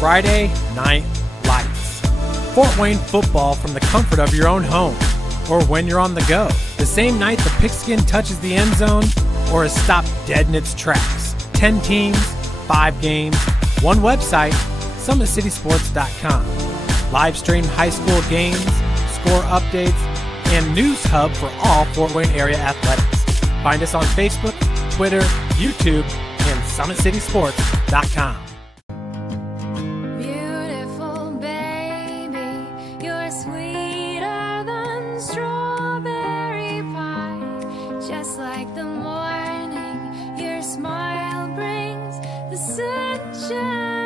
Friday Night Lights. Fort Wayne football from the comfort of your own home, or when you're on the go. The same night the pigskin touches the end zone, or is stopped dead in its tracks. 10 teams, 5 games, one website, SummitCitySports.com. Live stream high school games, score updates, and news hub for all Fort Wayne area athletics. Find us on Facebook, Twitter, YouTube, and SummitCitySports.com. Beautiful baby, you're sweeter than strawberry pie. Just like the morning, your smile brings the sunshine.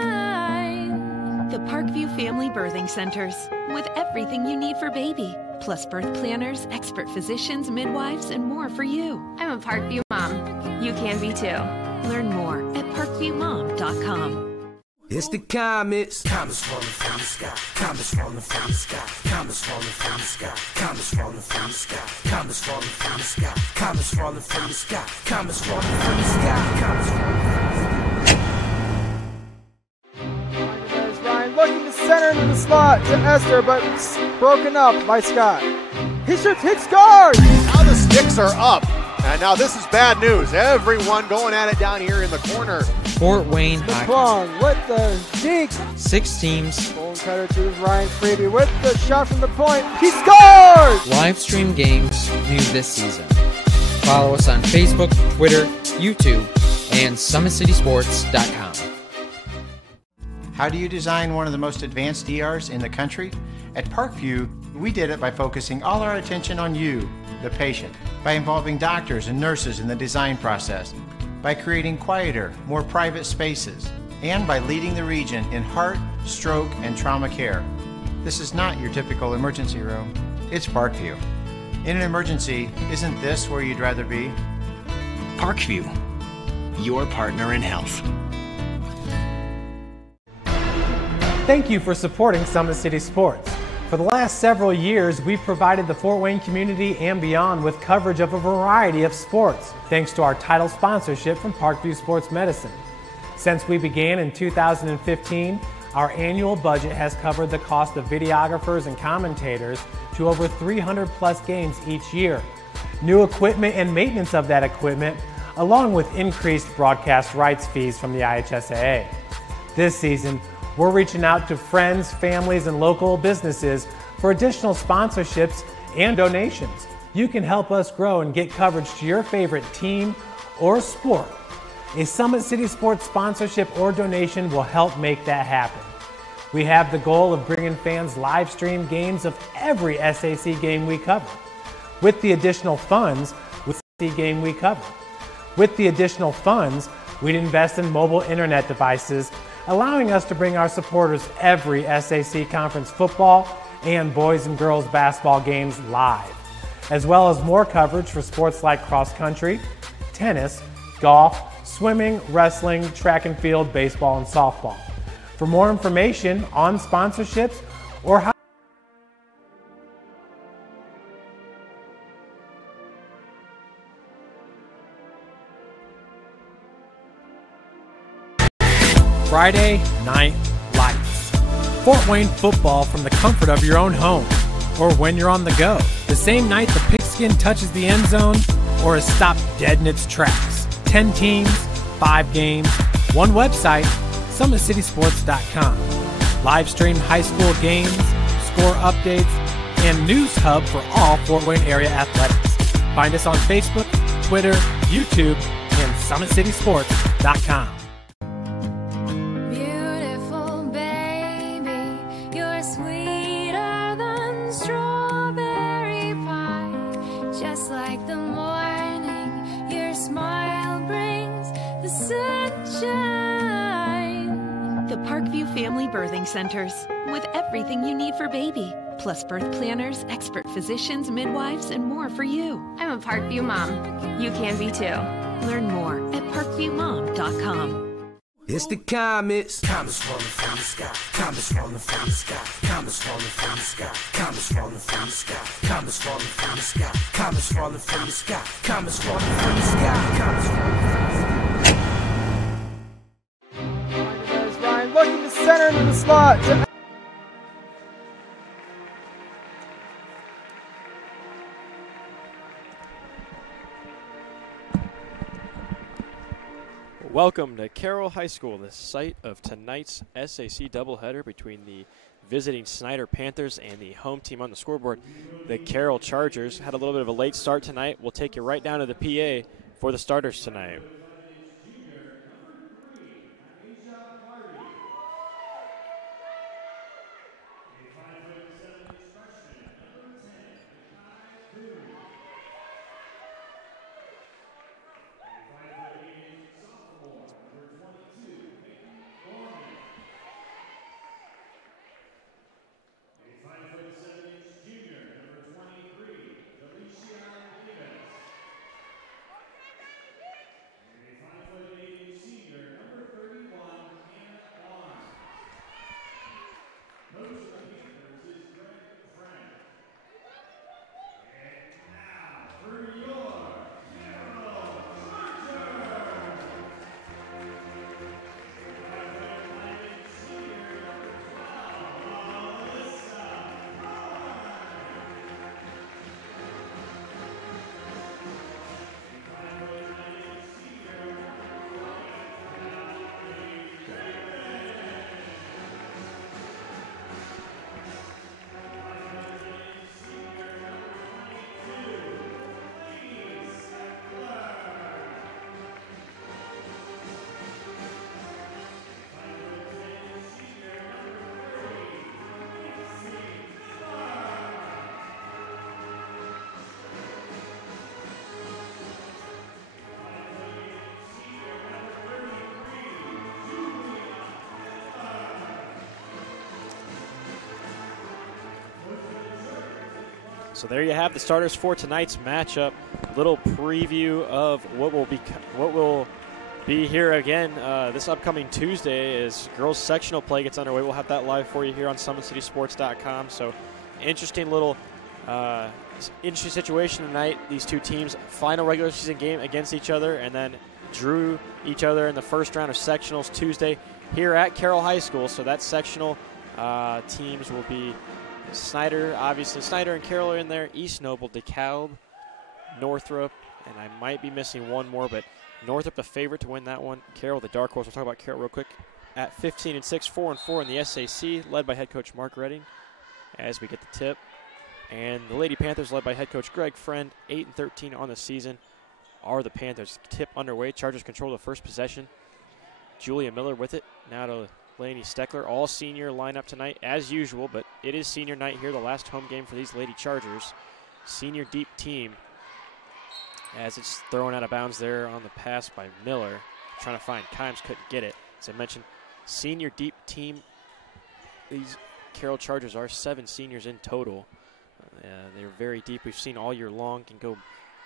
The Parkview Family Birthing Centers, with everything you need for baby, plus birth planners, expert physicians, midwives, and more for you. I'm a Parkview mom. You can be too. Learn more at parkviewmom.com. It's the comets. Comets falling from the sky. Comets falling from the sky. Comets falling from the sky. Comets falling from the sky. Comets falling from the sky. Comets falling from the sky. Comets falling from the sky. Comets falling from There's Ryan looking to center into the slot to Esther, but broken up by Scott. He shoots, hit, scores! Now the sticks are up. And now this is bad news. Everyone going at it down here in the corner. Fort Wayne Plong with the deke. 6 teams. Bone cutter to Ryan Freeby with the shot from the point. He scores! Live stream games new this season. Follow us on Facebook, Twitter, YouTube, and SummitCitySports.com. How do you design one of the most advanced ERs in the country? At Parkview, we did it by focusing all our attention on you, the patient, by involving doctors and nurses in the design process, by creating quieter, more private spaces, and by leading the region in heart, stroke, and trauma care. This is not your typical emergency room. It's Parkview. In an emergency, isn't this where you'd rather be? Parkview, your partner in health. Thank you for supporting Summit City Sports. For the last several years, we've provided the Fort Wayne community and beyond with coverage of a variety of sports, thanks to our title sponsorship from Parkview Sports Medicine. Since we began in 2015, our annual budget has covered the cost of videographers and commentators to over 300 plus games each year. New equipment and maintenance of that equipment, along with increased broadcast rights fees from the IHSAA. This season, we're reaching out to friends, families, and local businesses for additional sponsorships and donations. You can help us grow and get coverage to your favorite team or sport. A Summit City Sports sponsorship or donation will help make that happen. We have the goal of bringing fans live stream games of every SAC game we cover. With the additional funds, we'd invest in mobile internet devices, allowing us to bring our supporters every SAC conference football and boys and girls basketball games live, as well as more coverage for sports like cross country, tennis, golf, swimming, wrestling, track and field, baseball, and softball. For more information on sponsorships or how Friday Night Lights. Fort Wayne football from the comfort of your own home, or when you're on the go. The same night the pigskin touches the end zone, or is stopped dead in its tracks. 10 teams, 5 games, one website, SummitCitySports.com. Live stream high school games, score updates, and news hub for all Fort Wayne area athletics. Find us on Facebook, Twitter, YouTube, and SummitCitySports.com. Parkview Family Birthing Centers, with everything you need for baby, plus birth planners, expert physicians, midwives, and more for you. I'm a Parkview mom. You can be too. Learn more at parkviewmom.com. It's the comets. Comets falling from the sky. Comets falling from the sky. Comets falling from the sky. Comets falling from the sky. Comets falling from the sky. Comets falling from the sky. Comets falling from the sky. Comets falling from the sky. There's Ryan looking to center into the slot to Welcome to Carroll High School, the site of tonight's SAC doubleheader between the visiting Snider Panthers and the home team on the scoreboard. The Carroll Chargers had a little bit of a late start tonight. We'll take you right down to the PA for the starters tonight. So there you have the starters for tonight's matchup. Little preview of what will be here again this upcoming Tuesday as girls sectional play gets underway. We'll have that live for you here on SummitCitySports.com. So interesting situation tonight. These two teams, final regular season game against each other, and then drew each other in the first round of sectionals Tuesday here at Carroll High School. So that sectional teams will be Snider, obviously. Snider and Carroll are in there. East Noble, DeKalb, Northrop, and I might be missing one more, but Northrop the favorite to win that one. Carroll the dark horse. We'll talk about Carroll real quick. At 15-6, 4-4 in the SAC, led by head coach Mark Redding as we get the tip. And the Lady Panthers, led by head coach Greg Friend, 8-13 on the season, are the Panthers. Tip underway. Chargers control the first possession. Julia Miller with it. Now to Lainey Steckler, all senior lineup tonight as usual, but it is senior night here, the last home game for these Lady Chargers. Senior deep team as it's thrown out of bounds there on the pass by Miller. Trying to find Kimes, couldn't get it. As I mentioned, senior deep team. These Carroll Chargers are 7 seniors in total. They're very deep. We've seen all year long, can go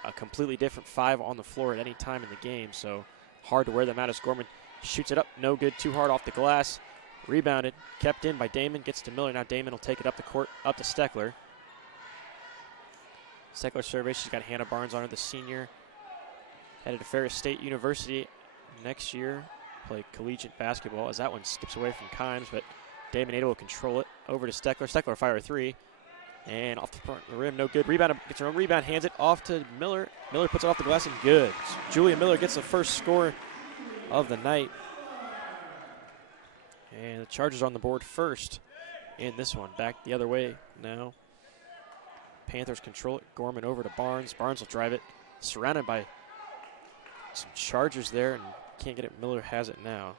a completely different 5 on the floor at any time in the game, so hard to wear them out as Gorman shoots it up, no good, too hard off the glass. Rebounded, kept in by Damon, gets to Miller. Now Damon will take it up the court, up to Steckler. Steckler survey, she's got Hannah Barnes on her, the senior. Headed to Ferris State University next year, play collegiate basketball as that one skips away from Kimes, but Damon able to control it. Over to Steckler. Steckler fire a 3. And off the front of the rim, no good. Rebound, gets her own rebound, hands it off to Miller. Miller puts it off the glass and good. Julia Miller gets the first score of the night. And the Chargers on the board first in this one. Back the other way now. Panthers control it. Gorman over to Barnes. Barnes will drive it. Surrounded by some Chargers there and can't get it. Miller has it now.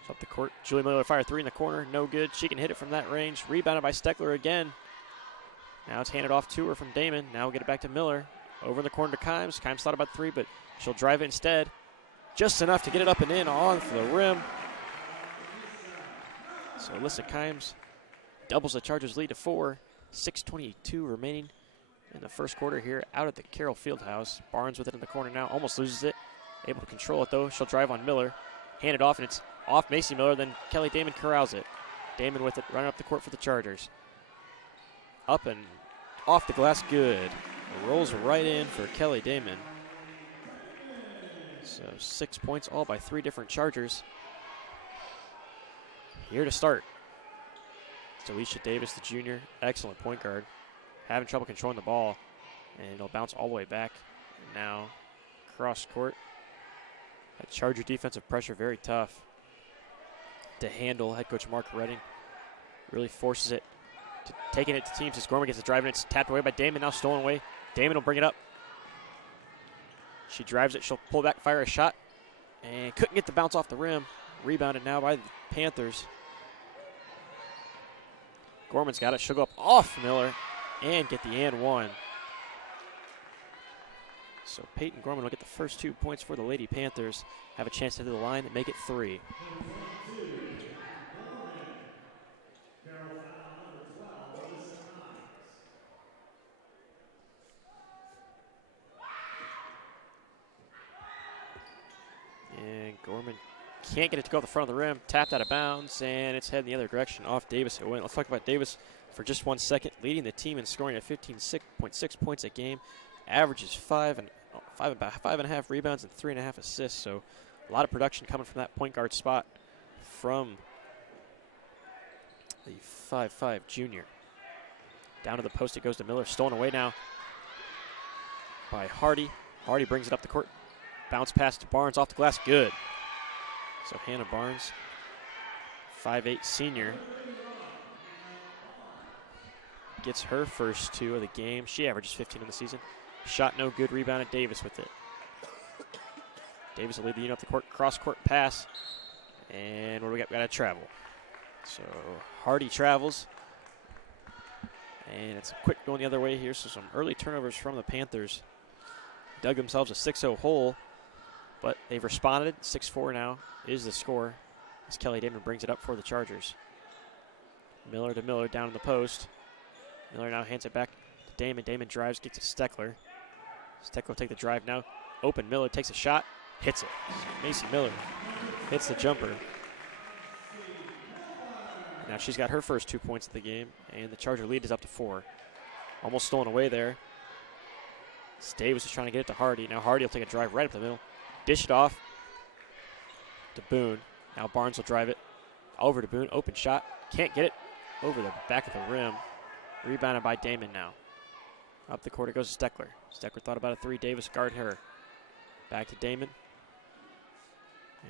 It's up the court. Julia Miller fire 3 in the corner. No good. She can hit it from that range. Rebounded by Steckler again. Now it's handed off to her from Damon. Now we'll get it back to Miller. Over in the corner to Kimes. Kimes thought about 3, but she'll drive it instead. Just enough to get it up and in on for the rim. So Alyssa Kimes doubles the Chargers' lead to 4. 6:22 remaining in the first quarter here out at the Carroll Fieldhouse. Barnes with it in the corner now. Almost loses it. Able to control it, though. She'll drive on Miller. Hand it off, and it's off Macy Miller. Then Kelly Damon corrals it. Damon with it, running up the court for the Chargers. Up and off the glass, good. Rolls right in for Kelly Damon. So 6 points, all by 3 different Chargers. here to start. It's Alicia Davis, the junior, excellent point guard. Having trouble controlling the ball, and it'll bounce all the way back. And now cross court. That Charger defensive pressure, very tough to handle. Head coach Mark Redding really forces it, taking it to teams as Gorman gets the drive, and it's tapped away by Damon, now stolen away. Damon will bring it up. She drives it, she'll pull back, fire a shot, and couldn't get the bounce off the rim. Rebounded now by the Panthers. Gorman's got it, she'll go up off Miller and get the and one. So Peyton Gorman will get the first 2 points for the Lady Panthers, have a chance to do the line and make it 3. And Gorman can't get it to go off the front of the rim, tapped out of bounds, and it's heading the other direction. Off Davis it went. Let's talk about Davis for just 1 second, leading the team in scoring at 15.6 points a game, averages 5.5 rebounds and 3.5 assists. So a lot of production coming from that point guard spot from the 5'5 junior. Down to the post it goes to Miller, stolen away now by Hardy. Hardy brings it up the court. Bounce pass to Barnes off the glass, good. So Hannah Barnes, 5'8 senior, gets her first 2 of the game. She averages 15 in the season. Shot no good, rebounded Davis with it. Davis will lead the unit up the court, cross-court pass. And what do we got? We got to travel. So Hardy travels. And it's a quick going the other way here, so some early turnovers from the Panthers. Dug themselves a 6-0 hole, but they've responded. 6-4 now is the score as Kelly Damon brings it up for the Chargers. Miller to Miller down in the post. Miller now hands it back to Damon. Damon drives, gets to Steckler. Steckler will take the drive now. Open, Miller takes a shot, hits it. Macy Miller hits the jumper. Now she's got her first 2 points of the game, and the Charger lead is up to 4. Almost stolen away there. Davis is trying to get it to Hardy. Now Hardy will take a drive right up the middle. Dish it off to Boone. Now Barnes will drive it over to Boone. Open shot. Can't get it over the back of the rim. Rebounded by Damon now. Up the court it goes to Steckler. Steckler thought about a 3. Davis guard her. Back to Damon.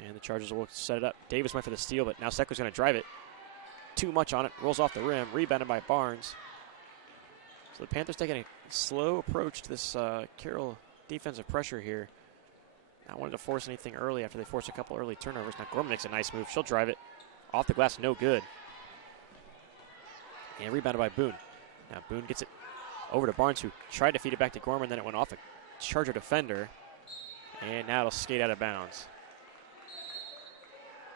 And the Chargers will set it up. Davis went for the steal, but now Steckler's going to drive it. Too much on it. Rolls off the rim. Rebounded by Barnes. So the Panthers taking a slow approach to this Carroll defensive pressure here. Not wanting to force anything early after they force a couple early turnovers. Now Gorman makes a nice move. She'll drive it. Off the glass, no good. And rebounded by Boone. Now Boone gets it over to Barnes, who tried to feed it back to Gorman. Then it went off a Charger defender. And now it'll skate out of bounds.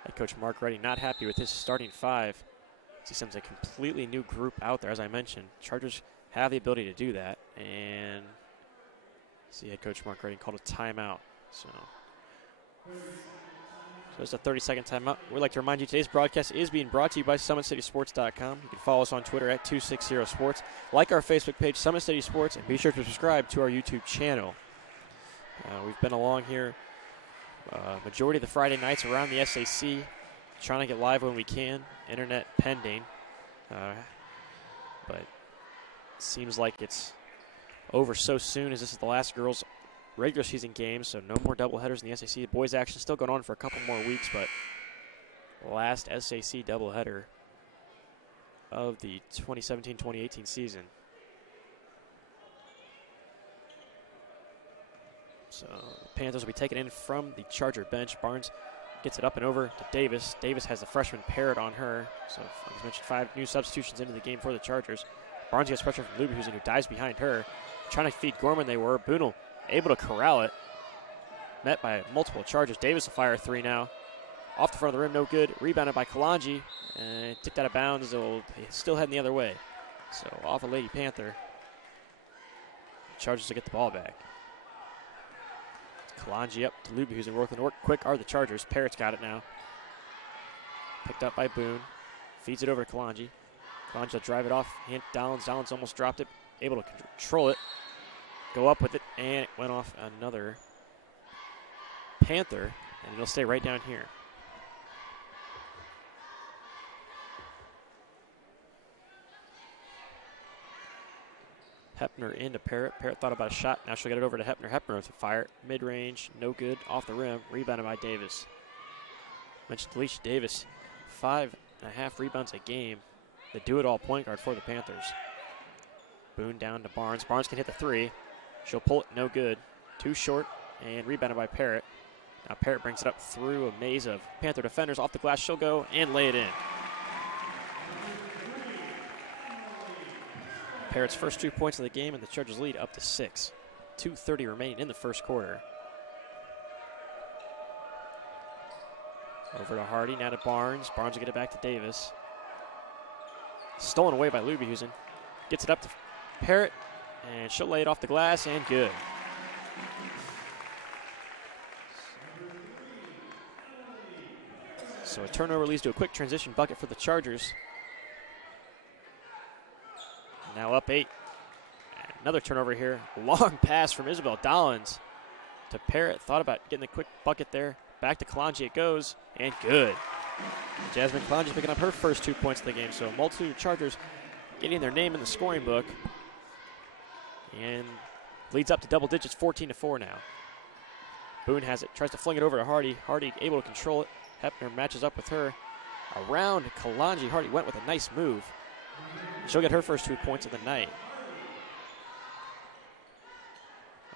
Head coach Mark Redding not happy with his starting 5. He sends a completely new group out there, as I mentioned. Chargers have the ability to do that. And see head coach Mark Redding called a timeout. So it's a 30-second timeout. We'd like to remind you today's broadcast is being brought to you by SummitCitySports.com. You can follow us on Twitter at 260sports. Like our Facebook page, Summit City Sports, and be sure to subscribe to our YouTube channel. We've been along here majority of the Friday nights around the SAC, trying to get live when we can, internet pending. But it seems like it's over so soon, as this is the last girls' regular season game, so no more doubleheaders in the SAC. The boys' action still going on for a couple more weeks, but last SAC doubleheader of the 2017-2018 season. So Panthers will be taken in from the Charger bench. Barnes gets it up and over to Davis. Davis has the freshman Parrott on her. So as mentioned, 5 new substitutions into the game for the Chargers. Barnes gets pressure from Lubehusen, who dives behind her. Trying to feed Gorman they were. Boone able to corral it. Met by multiple Chargers. Davis will fire a 3 now. Off the front of the rim, no good. Rebounded by Kalanji. And ticked out of bounds. It'll still heading the other way. So off a Lady Panther. Chargers will get the ball back. Kalanji up to Lubehusen, working to work quick are the Chargers. Parrott's got it now. Picked up by Boone. Feeds it over to Kalanji. Kalanji will drive it off. Hand Downs. Downs almost dropped it. Able to control it. Go up with it, and it went off another Panther, and it'll stay right down here. Hepner into Parrott. Parrott thought about a shot. Now she'll get it over to Hepner. Hepner with a fire. Mid-range, no good. Off the rim. Rebounded by Davis. Mentioned Alicia Davis. 5.5 rebounds a game. The do-it-all point guard for the Panthers. Boone down to Barnes. Barnes can hit the three. She'll pull it. No good. Too short. And rebounded by Parrott. Now Parrott brings it up through a maze of Panther defenders. Off the glass. She'll go and lay it in. Parrott's first 2 points of the game, and the Chargers lead up to 6. 2:30 remaining in the first quarter. Over to Hardy, now to Barnes. Barnes will get it back to Davis. Stolen away by Lubehusen. Gets it up to Parrott, and she'll lay it off the glass, and good. So a turnover leads to a quick transition bucket for the Chargers. Now up 8. Another turnover here. Long pass from Isabel Dollins to Parrott. Thought about getting the quick bucket there. Back to Kalanji it goes, and good. Jasmine Kalanji picking up her first 2 points of the game. So multitude of Chargers getting their name in the scoring book. And leads up to double digits, 14-4 now. Boone has it, tries to fling it over to Hardy. Hardy able to control it. Hepner matches up with her. Around Kalanji, Hardy went with a nice move. She'll get her first 2 points of the night.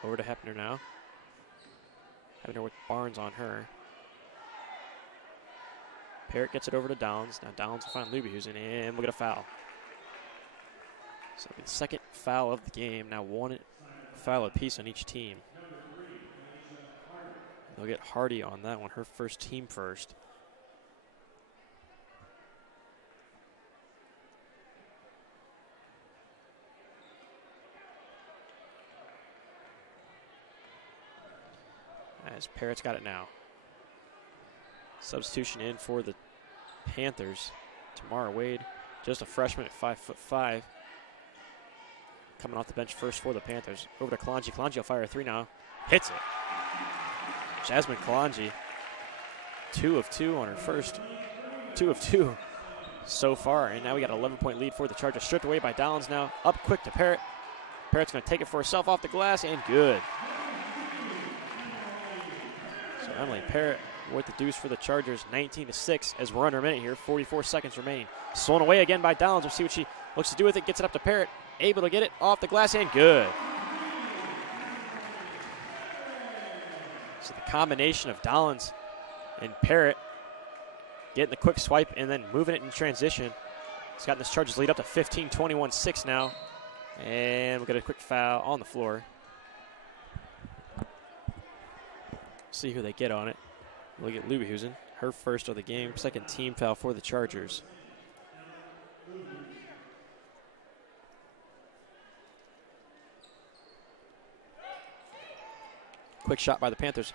Over to Hepner now. Hepner with Barnes on her. Parrott gets it over to Downs. Now Downs will find Lubehusen, and we'll get a foul. So the second foul of the game. Now 1 foul apiece on each team. They'll get Hardy on that one, her first team first. As Parrott's got it now. Substitution in for the Panthers. Tamara Wade, just a freshman at 5'5". Coming off the bench first for the Panthers. Over to Kalanji. Kalanji will fire a three now. Hits it. Jasmine Kalanji, 2 of 2 on her first. 2 of 2 so far. And now we got an 11-point lead for the Chargers. Stripped away by Downs now. Up quick to Parrott. Parrott's going to take it for herself off the glass, and good. So Emily Parrott with the deuce for the Chargers, 19-6 as we're under a minute here. 44 seconds remain. Stolen away again by Downs. We'll see what she looks to do with it. Gets it up to Parrott. Able to get it off the glass, and good. So the combination of Dollins and Parrott getting the quick swipe and then moving it in transition. It's gotten this Chargers lead up to 15, 21-6 now. And we'll get a quick foul on the floor. See who they get on it. We'll get Lubehusen, her first of the game, second team foul for the Chargers. Quick shot by the Panthers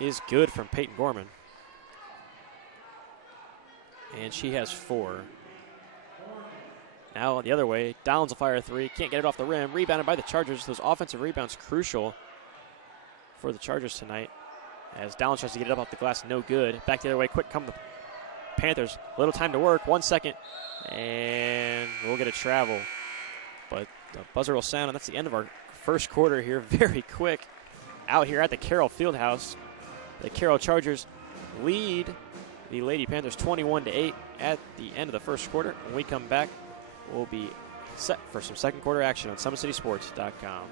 is good from Peyton Gorman. And she has 4. Now the other way, Downs will fire a three. Can't get it off the rim. Rebounded by the Chargers. Those offensive rebounds crucial for the Chargers tonight. As Downs tries to get it up off the glass, no good. Back the other way, quick come the Panthers. Little time to work, 1 second. And we'll get a travel. But the buzzer will sound, and that's the end of our first quarter here. Very quick. Out here at the Carroll Fieldhouse, the Carroll Chargers lead the Lady Panthers 21-8 at the end of the first quarter. When we come back, we'll be set for some second quarter action on SummitCitySports.com.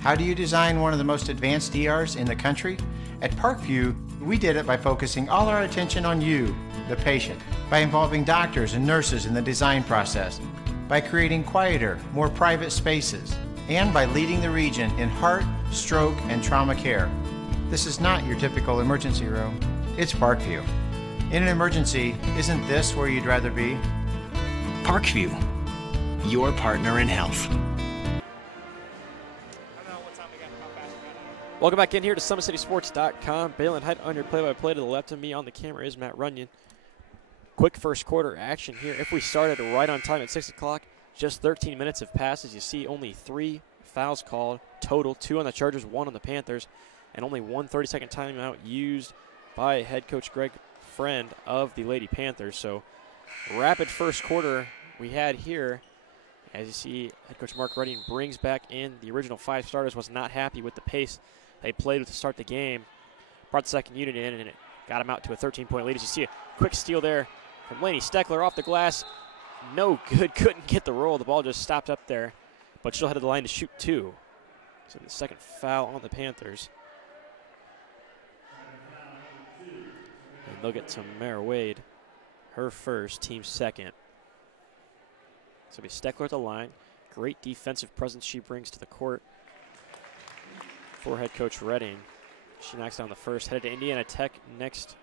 How do you design one of the most advanced ERs in the country? At Parkview, we did it by focusing all our attention on you, the patient, by involving doctors and nurses in the design process, by creating quieter, more private spaces, and by leading the region in heart, stroke, and trauma care. This is not your typical emergency room. It's Parkview. In an emergency, isn't this where you'd rather be? Parkview, your partner in health. Welcome back in here to SummitCitySports.com. Balin Height on your play-by-play. To the left of me on the camera is Matt Runyon. Quick first quarter action here. If we started right on time at 6 o'clock, just 13 minutes have passed. As you see, only 3 fouls called total, 2 on the Chargers, 1 on the Panthers, and only 1 30-second timeout used by head coach Greg Friend of the Lady Panthers. So rapid first quarter we had here. As you see, head coach Mark Redding brings back in the original 5 starters, was not happy with the pace they played with to start the game. Brought the second unit in, and it got him out to a 13-point lead. As you see, a quick steal there from Lainey Steckler off the glass. No good, couldn't get the roll. The ball just stopped up there, but she'll head to the line to shoot 2. So the second foul on the Panthers. And they'll get to Mara Wade, her first, team second. So it'll be Steckler at the line. Great defensive presence she brings to the court for head coach Redding. She knocks down the first, headed to Indiana Tech next.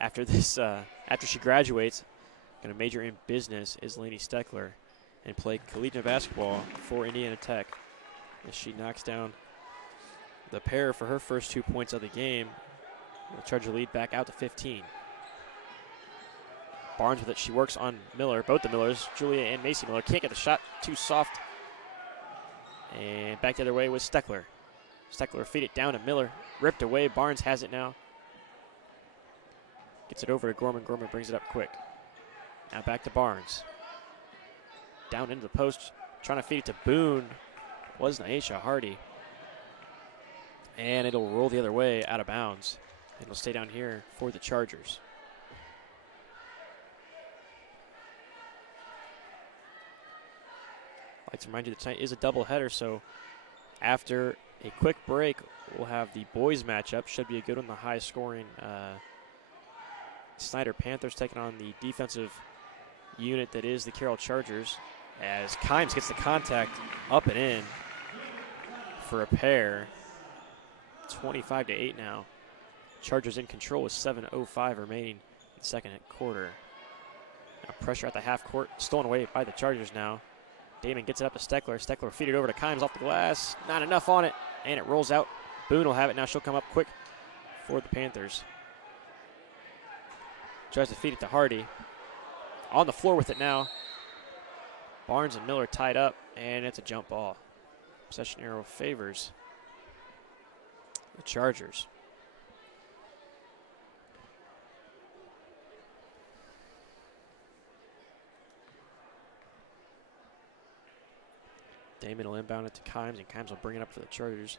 After this, after she graduates, going to major in business is Lainey Steckler and play collegiate basketball for Indiana Tech. As she knocks down the pair for her first 2 points of the game, the Charger lead back out to 15. Barnes with it. She works on Miller, both the Millers, Julia and Macy Miller. Can't get the shot, too soft. And back the other way with Steckler. Steckler feed it down to Miller. Ripped away. Barnes has it now. Gets it over to Gorman. Gorman brings it up quick. Now back to Barnes. Down into the post. Trying to feed it to Boone. Was Naisha Hardy. And it'll roll the other way out of bounds. It'll stay down here for the Chargers. I'd like to remind you that tonight is a doubleheader, so after a quick break, we'll have the boys matchup. Should be a good one, the high-scoring Snider Panthers taking on the defensive unit that is the Carroll Chargers, as Kimes gets the contact up and in for a pair. 25-8 now. Chargers in control with 7:05 remaining in the second quarter. Now pressure at the half court, stolen away by the Chargers now. Damon gets it up to Steckler. Steckler feed it over to Kimes off the glass. Not enough on it, and it rolls out. Boone will have it now. She'll come up quick for the Panthers. Tries to feed it to Hardy. On the floor with it now. Barnes and Miller tied up, and it's a jump ball. Possession arrow favors the Chargers. Damon will inbound it to Kimes, and Kimes will bring it up for the Chargers.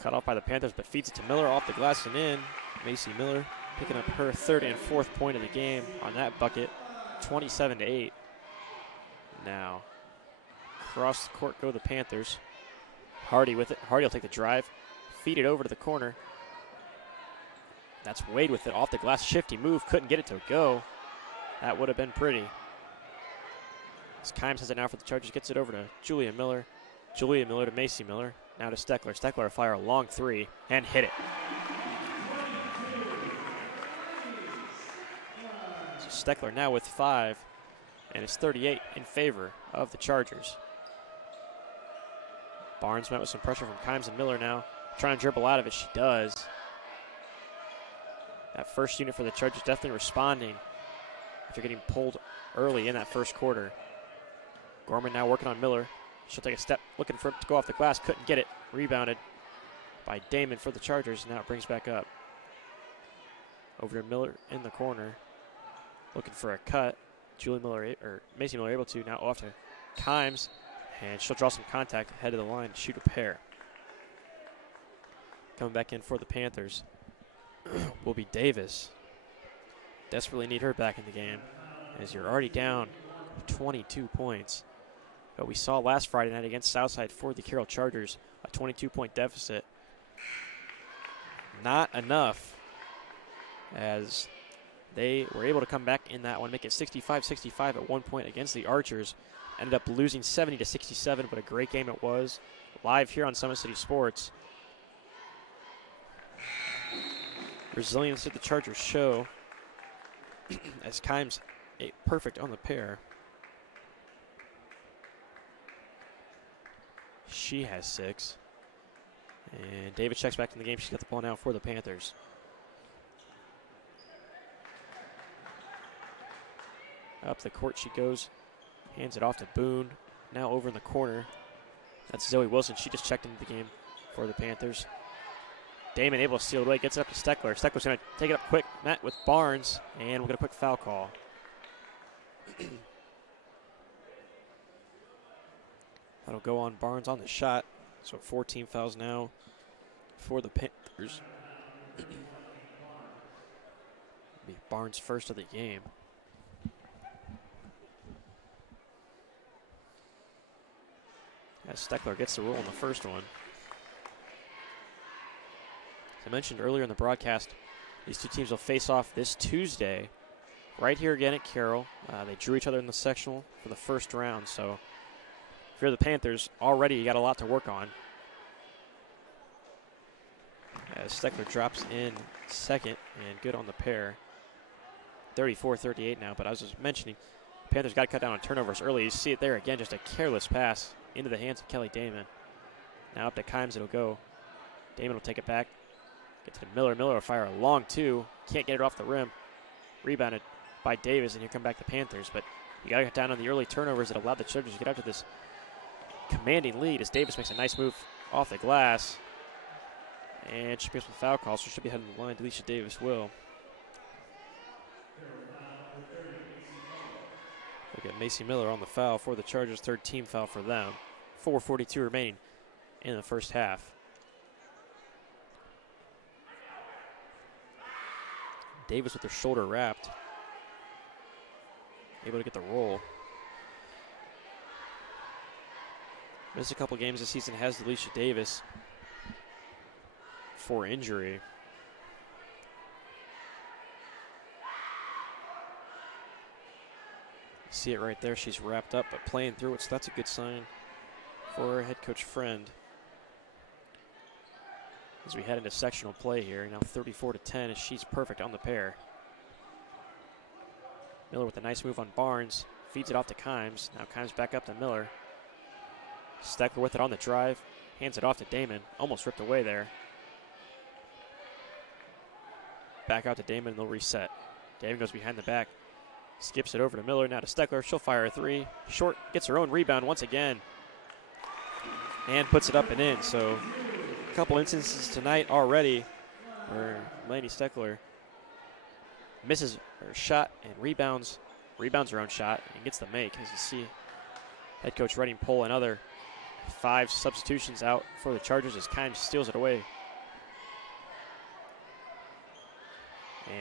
Cut off by the Panthers, but feeds it to Miller off the glass and in. Macy Miller picking up her third and fourth point of the game on that bucket. 27-8. Now, across the court go the Panthers. Hardy with it. Hardy will take the drive. Feed it over to the corner. That's Wade with it off the glass. Shifty move. Couldn't get it to go. That would have been pretty. As Kimes has it now for the Chargers. Gets it over to Julia Miller. Julia Miller to Macy Miller. Now to Steckler. Steckler will fire a long three and hit it. So Steckler now with 5, and it's 38 in favor of the Chargers. Barnes met with some pressure from Kimes and Miller now. Trying to dribble out of it. She does. That first unit for the Chargers definitely responding after getting pulled early in that first quarter. Gorman now working on Miller. She'll take a step, looking for it to go off the glass. Couldn't get it. Rebounded by Damon for the Chargers. Now it brings back up. Over to Miller in the corner. Looking for a cut. Macy Miller able to. Now off to Kimes. And she'll draw some contact ahead of the line to shoot a pair. Coming back in for the Panthers will be Davis. Desperately need her back in the game, as you're already down 22 points. But we saw last Friday night against Southside for the Carroll Chargers, a 22-point deficit. Not enough, as they were able to come back in that one, make it 65-65 at one point against the Archers. Ended up losing 70-67, but a great game it was. Live here on Summit City Sports. Resilience that the Chargers show as Kimes perfect on the pair. She has 6. And David checks back in the game. She's got the ball now for the Panthers. Up the court she goes. Hands it off to Boone. Now over in the corner. That's Zoe Wilson. She just checked into the game for the Panthers. Damon able to steal it away, gets it up to Steckler. Steckler's going to take it up quick, met with Barnes, and we'll get a quick foul call. That'll go on Barnes on the shot. So 14 fouls now for the Panthers. Be Barnes' first of the game. As Steckler gets the roll in the first one. As I mentioned earlier in the broadcast, these two teams will face off this Tuesday right here again at Carroll. They drew each other in the sectional for the first round, so if you're the Panthers, already you got a lot to work on. As Steckler drops in second and good on the pair. 34-38 now, but as I was mentioning, Panthers got to cut down on turnovers early. You see it there again, just a careless pass into the hands of Kelly Damon. Now up to Kimes, it'll go. Damon will take it back. Get to Miller. Miller will fire a long two. Can't get it off the rim. Rebounded by Davis, and here come back the Panthers. But you got to cut down on the early turnovers that allowed the Chargers to get out to this commanding lead as Davis makes a nice move off the glass. And she picks up a foul call, so she'll be heading to the line. Delisha Davis will. Look at Macy Miller on the foul for the Chargers, third team foul for them. 4:42 remaining in the first half. Davis with her shoulder wrapped. Able to get the roll. Missed a couple games this season, has Delisha Davis for injury. See it right there, she's wrapped up, but playing through it, so that's a good sign for her head coach friend. As we head into sectional play here, now 34-10 as she's perfect on the pair. Miller with a nice move on Barnes, feeds it off to Kimes. Now Kimes back up to Miller. Steckler with it on the drive, hands it off to Damon, almost ripped away there. Back out to Damon and they'll reset. Damon goes behind the back. Skips it over to Miller, now to Steckler. She'll fire a three. Short gets her own rebound once again. And puts it up and in. So a couple instances tonight already where Melanie Steckler misses her shot and rebounds her own shot and gets the make. As you see, head coach Redding pull another 5 substitutions out for the Chargers as Kimes steals it away.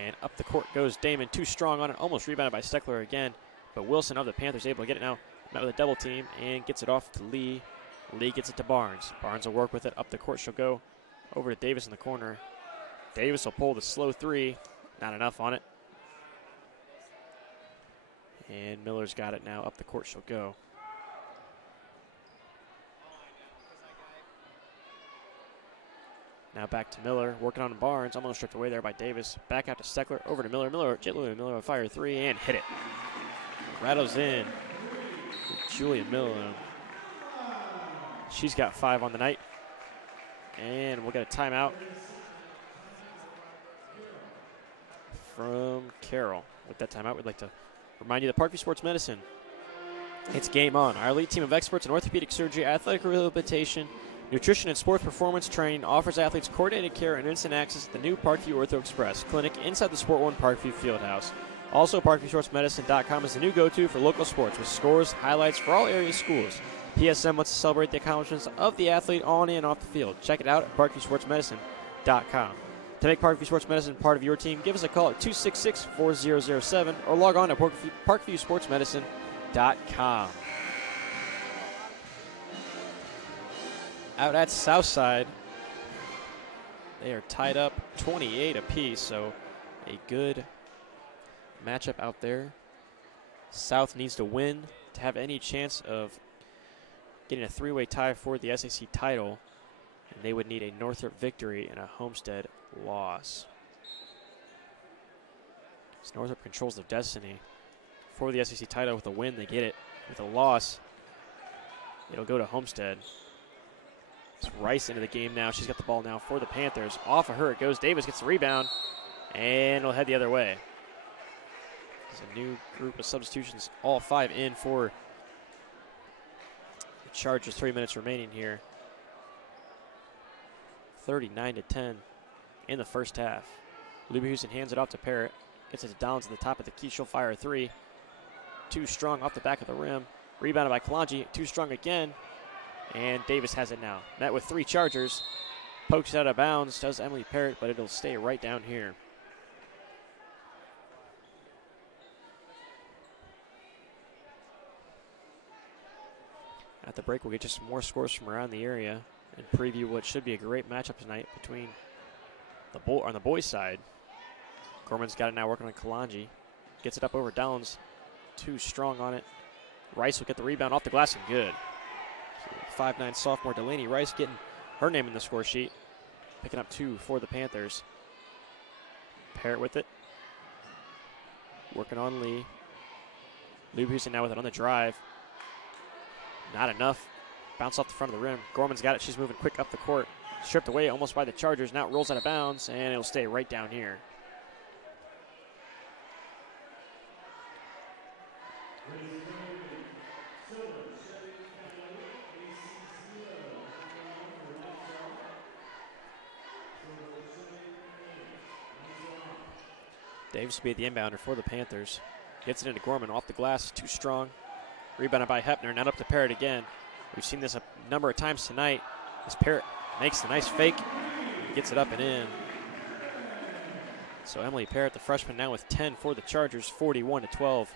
And up the court goes Damon, too strong on it, almost rebounded by Steckler again. But Wilson of the Panthers able to get it now, met with a double team, and gets it off to Lee. Lee gets it to Barnes. Barnes will work with it, up the court she'll go. Over to Davis in the corner. Davis will pull the slow three, not enough on it. And Miller's got it now, up the court she'll go. Now back to Miller, working on Barnes, almost stripped away there by Davis. Back out to Steckler, over to Miller. Miller will fire a three and hit it. Rattles in. Julia Miller. She's got 5 on the night. And we'll get a timeout from Carroll. With that timeout, we'd like to remind you that Parkview Sports Medicine, it's game on. Our elite team of experts in orthopedic surgery, athletic rehabilitation, nutrition, and sports performance training offers athletes coordinated care and instant access at the new Parkview Ortho Express clinic inside the Sport One Parkview Fieldhouse. Also, ParkviewSportsMedicine.com is the new go-to for local sports with scores, highlights for all area schools. PSM wants to celebrate the accomplishments of the athlete on and off the field. Check it out at ParkviewSportsMedicine.com. To make Parkview Sports Medicine part of your team, give us a call at 266-4007 or log on to ParkviewSportsMedicine.com. Out at Southside, they are tied up 28 apiece, so a good matchup out there. South needs to win to have any chance of getting a 3-way tie for the SAC title, and they would need a Northrop victory and a Homestead loss. So Northrop controls their destiny. For the SAC title, with a win, they get it. With a loss, it'll go to Homestead. It's Rice into the game now. She's got the ball now for the Panthers. Off of her it goes. Davis gets the rebound, and it'll head the other way. There's a new group of substitutions, all 5 in for the Chargers. 3 minutes remaining here. 39-10. in the first half. Luby Houston hands it off to Parrott. Gets it to Downs at the top of the key. She'll fire a three. Too strong off the back of the rim. Rebounded by Kalanji. Too strong again. And Davis has it now. Met with 3 Chargers. Pokes it out of bounds. Does Emily Parrott, but it'll stay right down here. At the break, we'll get you some more scores from around the area and preview what should be a great matchup tonight between on the boys' side. Gorman's got it now working on Kalanji. Gets it up over Downs. Too strong on it. Rice will get the rebound off the glass and good. 5'9" sophomore Delaney Rice getting her name in the score sheet. Picking up 2 for the Panthers. Parrott with it. Working on Lee. Luby Houston now with it on the drive. Not enough. Bounce off the front of the rim. Gorman's got it. She's moving quick up the court. Stripped away almost by the Chargers. Now it rolls out of bounds, and it'll stay right down here. Davis will be the inbounder for the Panthers. Gets it into Gorman off the glass. Too strong. Rebounded by Hepner. Now up to Parrott again. We've seen this a number of times tonight. As Parrott makes a nice fake. Gets it up and in. So Emily Parrott, the freshman, now with 10 for the Chargers. 41-12.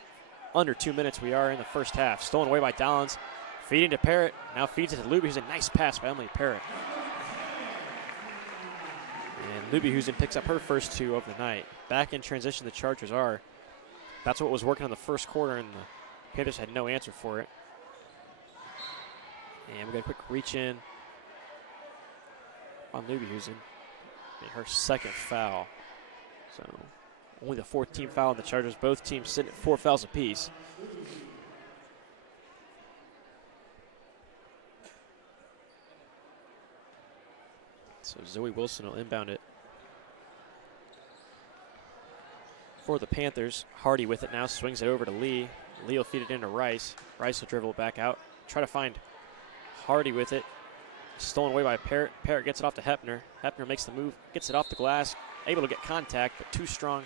Under 2 minutes we are in the first half. Stolen away by Downs. Feeding to Parrott. Now feeds it to Luby. Who's a nice pass by Emily Parrott. And Luby Houston picks up her first 2 of the night. Back in transition the Chargers are. That's what was working in the first quarter, and the Panthers had no answer for it. And we got a quick reach in on Luby Houston. Her second foul. So only the 14th foul on the Chargers. Both teams sitting at 4 fouls apiece. So Zoe Wilson will inbound it for the Panthers. Hardy with it now, swings it over to Lee. Lee will feed it into Rice. Rice will dribble it back out. Try to find Hardy with it. Stolen away by Parrott. Parrott gets it off to Hepner. Hepner makes the move, gets it off the glass. Able to get contact, but too strong.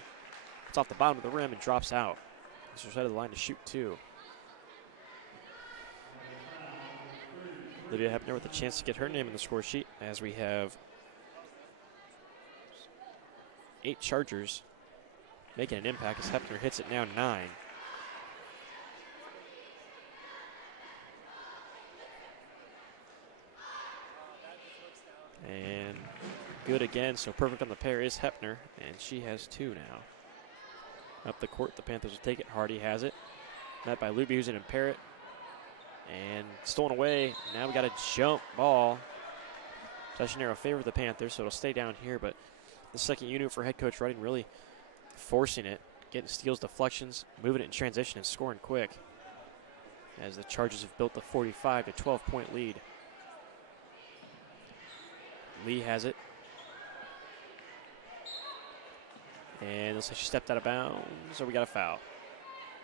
It's off the bottom of the rim and drops out. She's right of the line to shoot 2. Lydia Hepner with a chance to get her name in the score sheet as we have 8 Chargers making an impact as Hepner hits it now 9. And good again, so perfect on the pair is Hepner, and she has 2 now. Up the court, the Panthers will take it. Hardy has it. Met by Luby Houston and Parrott. And stolen away. Now we got a jump ball. Possession arrow favor the Panthers, so it'll stay down here, but the second unit for head coach Redding really forcing it, getting steals, deflections, moving it in transition and scoring quick as the Chargers have built the 45 to 12 point lead. Lee has it. And it looks like she stepped out of bounds, so we got a foul.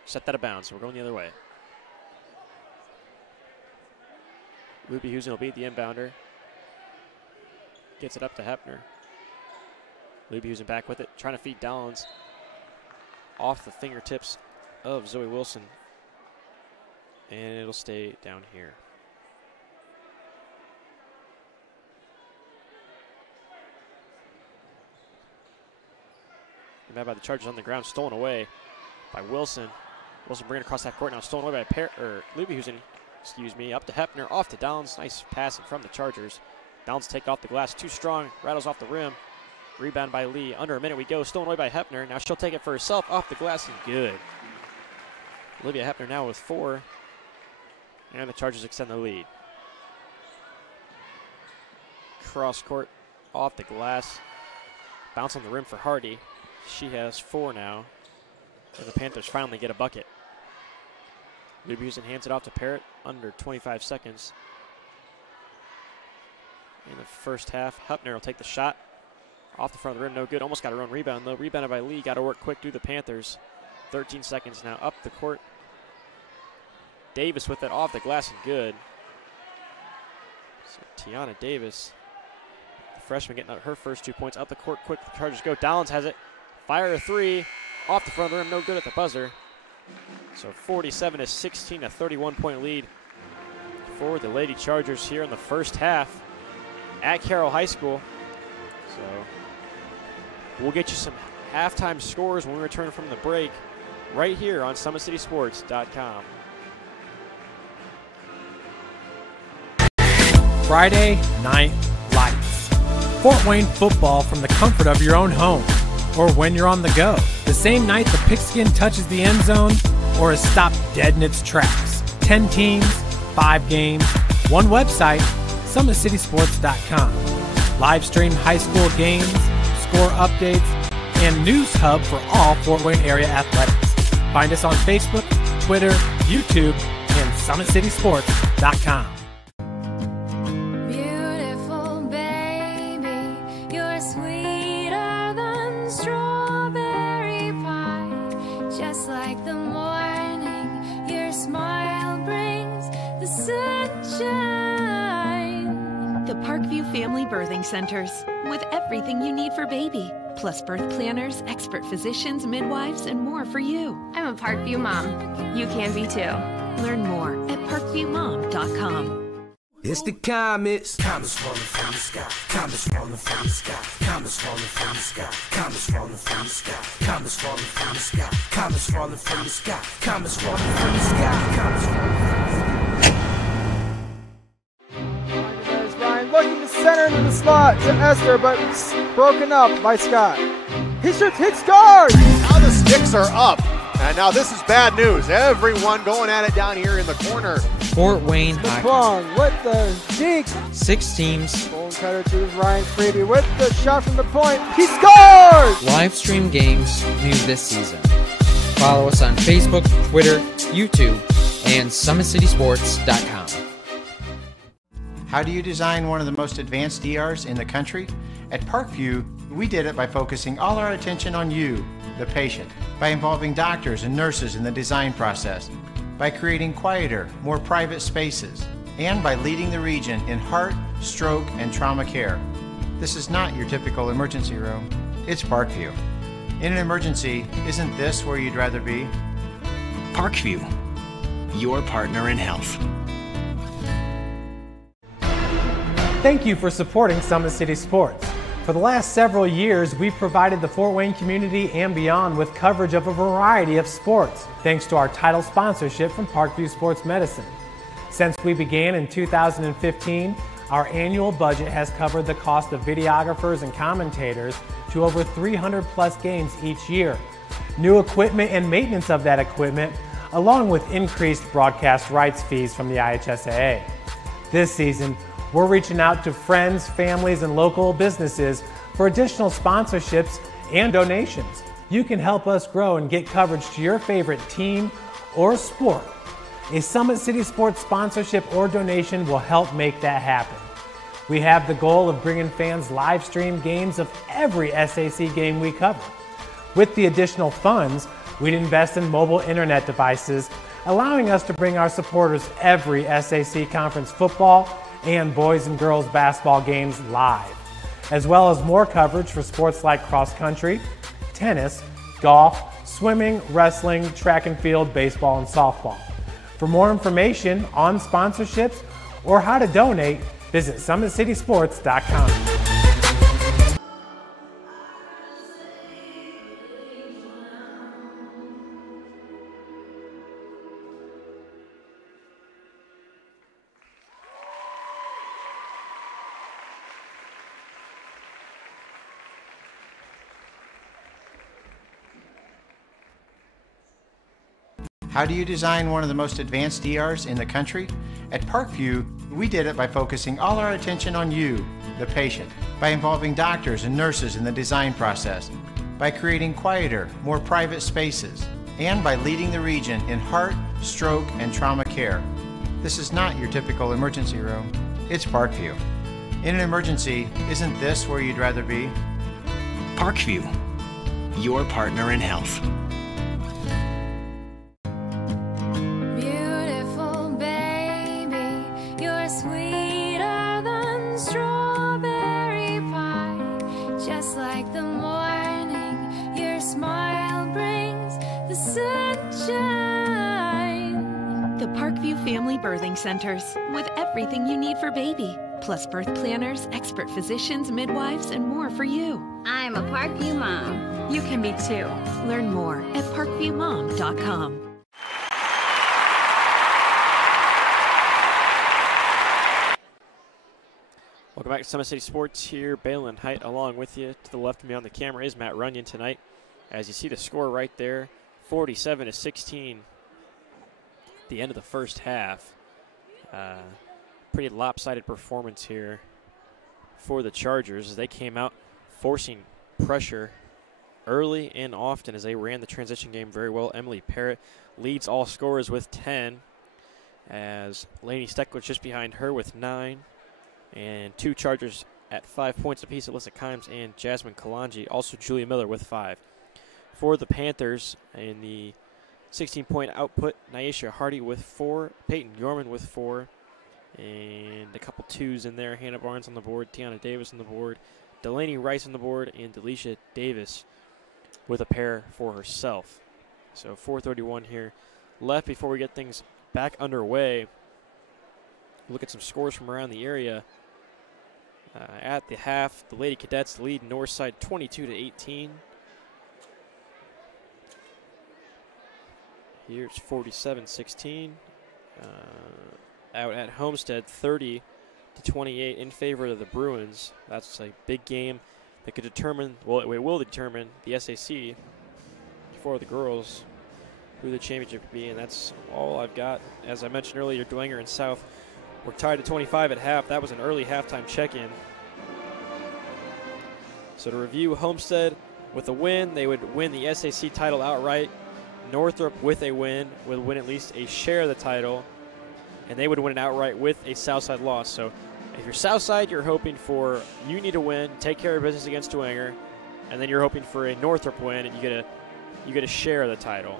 Stepped out of bounds, so we're going the other way. Luby Houston will beat the inbounder. Gets it up to Hepner. Luby Houston back with it, trying to feed Downs off the fingertips of Zoe Wilson. And it'll stay down here. Mad by the Chargers on the ground, stolen away by Wilson. Wilson bringing it across half court now, stolen away by Luby Houston, up to Hepner, off to Downs. Nice passing from the Chargers. Downs take off the glass, too strong, rattles off the rim. Rebound by Lee. Under a minute we go, stolen away by Hepner. Now she'll take it for herself, off the glass and good. Olivia Hepner now with 4, and the Chargers extend the lead. Cross court, off the glass, bounce on the rim for Hardy. She has 4 now, and the Panthers finally get a bucket. Luby Houston hands it off to Parrott, under 25 seconds. In the first half, Hepner will take the shot. Off the front of the rim, no good. Almost got her own rebound, though. Rebounded by Lee, got to work quick through the Panthers. 13 seconds now, up the court. Davis with it off the glass and good. So Tiana Davis, the freshman getting her first 2 points. Up the court quick, the Chargers go. Downs has it. Fire a three. Off the front of the rim, no good at the buzzer. So 47-16, a 31-point lead for the Lady Chargers here in the first half at Carroll High School. So we'll get you some halftime scores when we return from the break right here on SummitCitySports.com. Friday Night Lights. Fort Wayne football from the comfort of your own home or when you're on the go. The same night the pigskin touches the end zone or is stopped dead in its tracks. 10 teams, 5 games, one website, SummitCitySports.com. Live stream high school games, score updates, and news hub for all Fort Wayne area athletics. Find us on Facebook, Twitter, YouTube, and SummitCitySports.com. Beautiful baby, you're sweeter than strawberry pie. Just like the morning, your smile brings the sunshine. The Parkview Family Birthing Centers, with everything you need for baby, plus birth planners, expert physicians, midwives, and more for you. I'm a Parkview mom. You can be too. Learn more at parkviewmom.com. It's the Comets. Comets falling from the sky. Comets falling from the sky. Comets falling from the sky. Comets falling from the sky. Comets falling from the sky. Comets falling from the sky. Comets falling from the sky. Comets falling from There's Ryan looking to center into the slot to Esther, but broken up by Scott. He shoots, hits, scores! Now the sticks are up. And now this is bad news. Everyone going at it down here in the corner. Fort Wayne hockey. LeBron with the deke. 6 teams. Bone cutter to Ryan Freeby with the shot from the point. He scores! Live stream games new this season. Follow us on Facebook, Twitter, YouTube, and SummitCitySports.com. How do you design one of the most advanced DRs in the country? At Parkview, we did it by focusing all our attention on you, the patient, by involving doctors and nurses in the design process, by creating quieter, more private spaces, and by leading the region in heart, stroke, and trauma care. This is not your typical emergency room. It's Parkview. In an emergency, isn't this where you'd rather be? Parkview, your partner in health. Thank you for supporting Summit City Sports. For the last several years, we've provided the Fort Wayne community and beyond with coverage of a variety of sports, thanks to our title sponsorship from Parkview Sports Medicine. Since we began in 2015, our annual budget has covered the cost of videographers and commentators to over 300 plus games each year. New equipment and maintenance of that equipment, along with increased broadcast rights fees from the IHSAA. This season, we're reaching out to friends, families, and local businesses for additional sponsorships and donations. You can help us grow and get coverage to your favorite team or sport. A Summit City Sports sponsorship or donation will help make that happen. We have the goal of bringing fans live stream games of every SAC game we cover. With the additional funds, we'd invest in mobile internet devices, allowing us to bring our supporters every SAC conference football and boys and girls basketball games live, as well as more coverage for sports like cross country, tennis, golf, swimming, wrestling, track and field, baseball, and softball. For more information on sponsorships or how to donate, visit SummitCitySports.com. How do you design one of the most advanced DRs in the country? At Parkview, we did it by focusing all our attention on you, the patient, by involving doctors and nurses in the design process, by creating quieter, more private spaces, and by leading the region in heart, stroke, and trauma care. This is not your typical emergency room. It's Parkview. In an emergency, isn't this where you'd rather be? Parkview, your partner in health. Beautiful baby, you're sweeter than strawberry pie. just like the morning. Your smile brings the sunshine. The Parkview Family Birthing Centers, with everything you need for baby, plus birth planners, expert physicians, midwives, and more for you. I'm a Parkview mom. You can be too. Learn more at parkviewmom.com. Welcome back to Summit City Sports here. Balin Height along with you. To the left of me on the camera is Matt Runyon tonight. As you see the score right there, 47-16. The end of the first half. Pretty lopsided performance here for the Chargers as they came out forcing pressure early and often as they ran the transition game very well. Emily Parrott leads all scorers with 10 as Lainey Steck was just behind her with 9. And 2 Chargers at 5 points apiece, Alyssa Kimes and Jasmine Kalanji. Also Julia Miller with 5. For the Panthers in the 16-point output, Nyesha Hardy with 4, Peyton Yorman with 4, and a couple 2s in there. Hannah Barnes on the board, Tiana Davis on the board, Delaney Rice on the board, and Delisha Davis with a pair for herself. So 4:31 here left before we get things back underway. Look at some scores from around the area. At the half, the Lady Cadets lead Northside 22-18. Here's 47-16. Out at Homestead, 30-28 in favor of the Bruins. That's a big game that could determine, well, it will determine the SAC for the girls who the championship could be, and that's all I've got. As I mentioned earlier, Dwenger and South were tied at 25 at half. That was an early halftime check-in. So to review, Homestead with a win, they would win the SAC title outright. Northrop with a win would win at least a share of the title, and they would win it outright with a Southside loss. So if you're Southside, you're hoping for, you need to win, take care of business against Dwenger, and then you're hoping for a Northrop win, and you get a share of the title.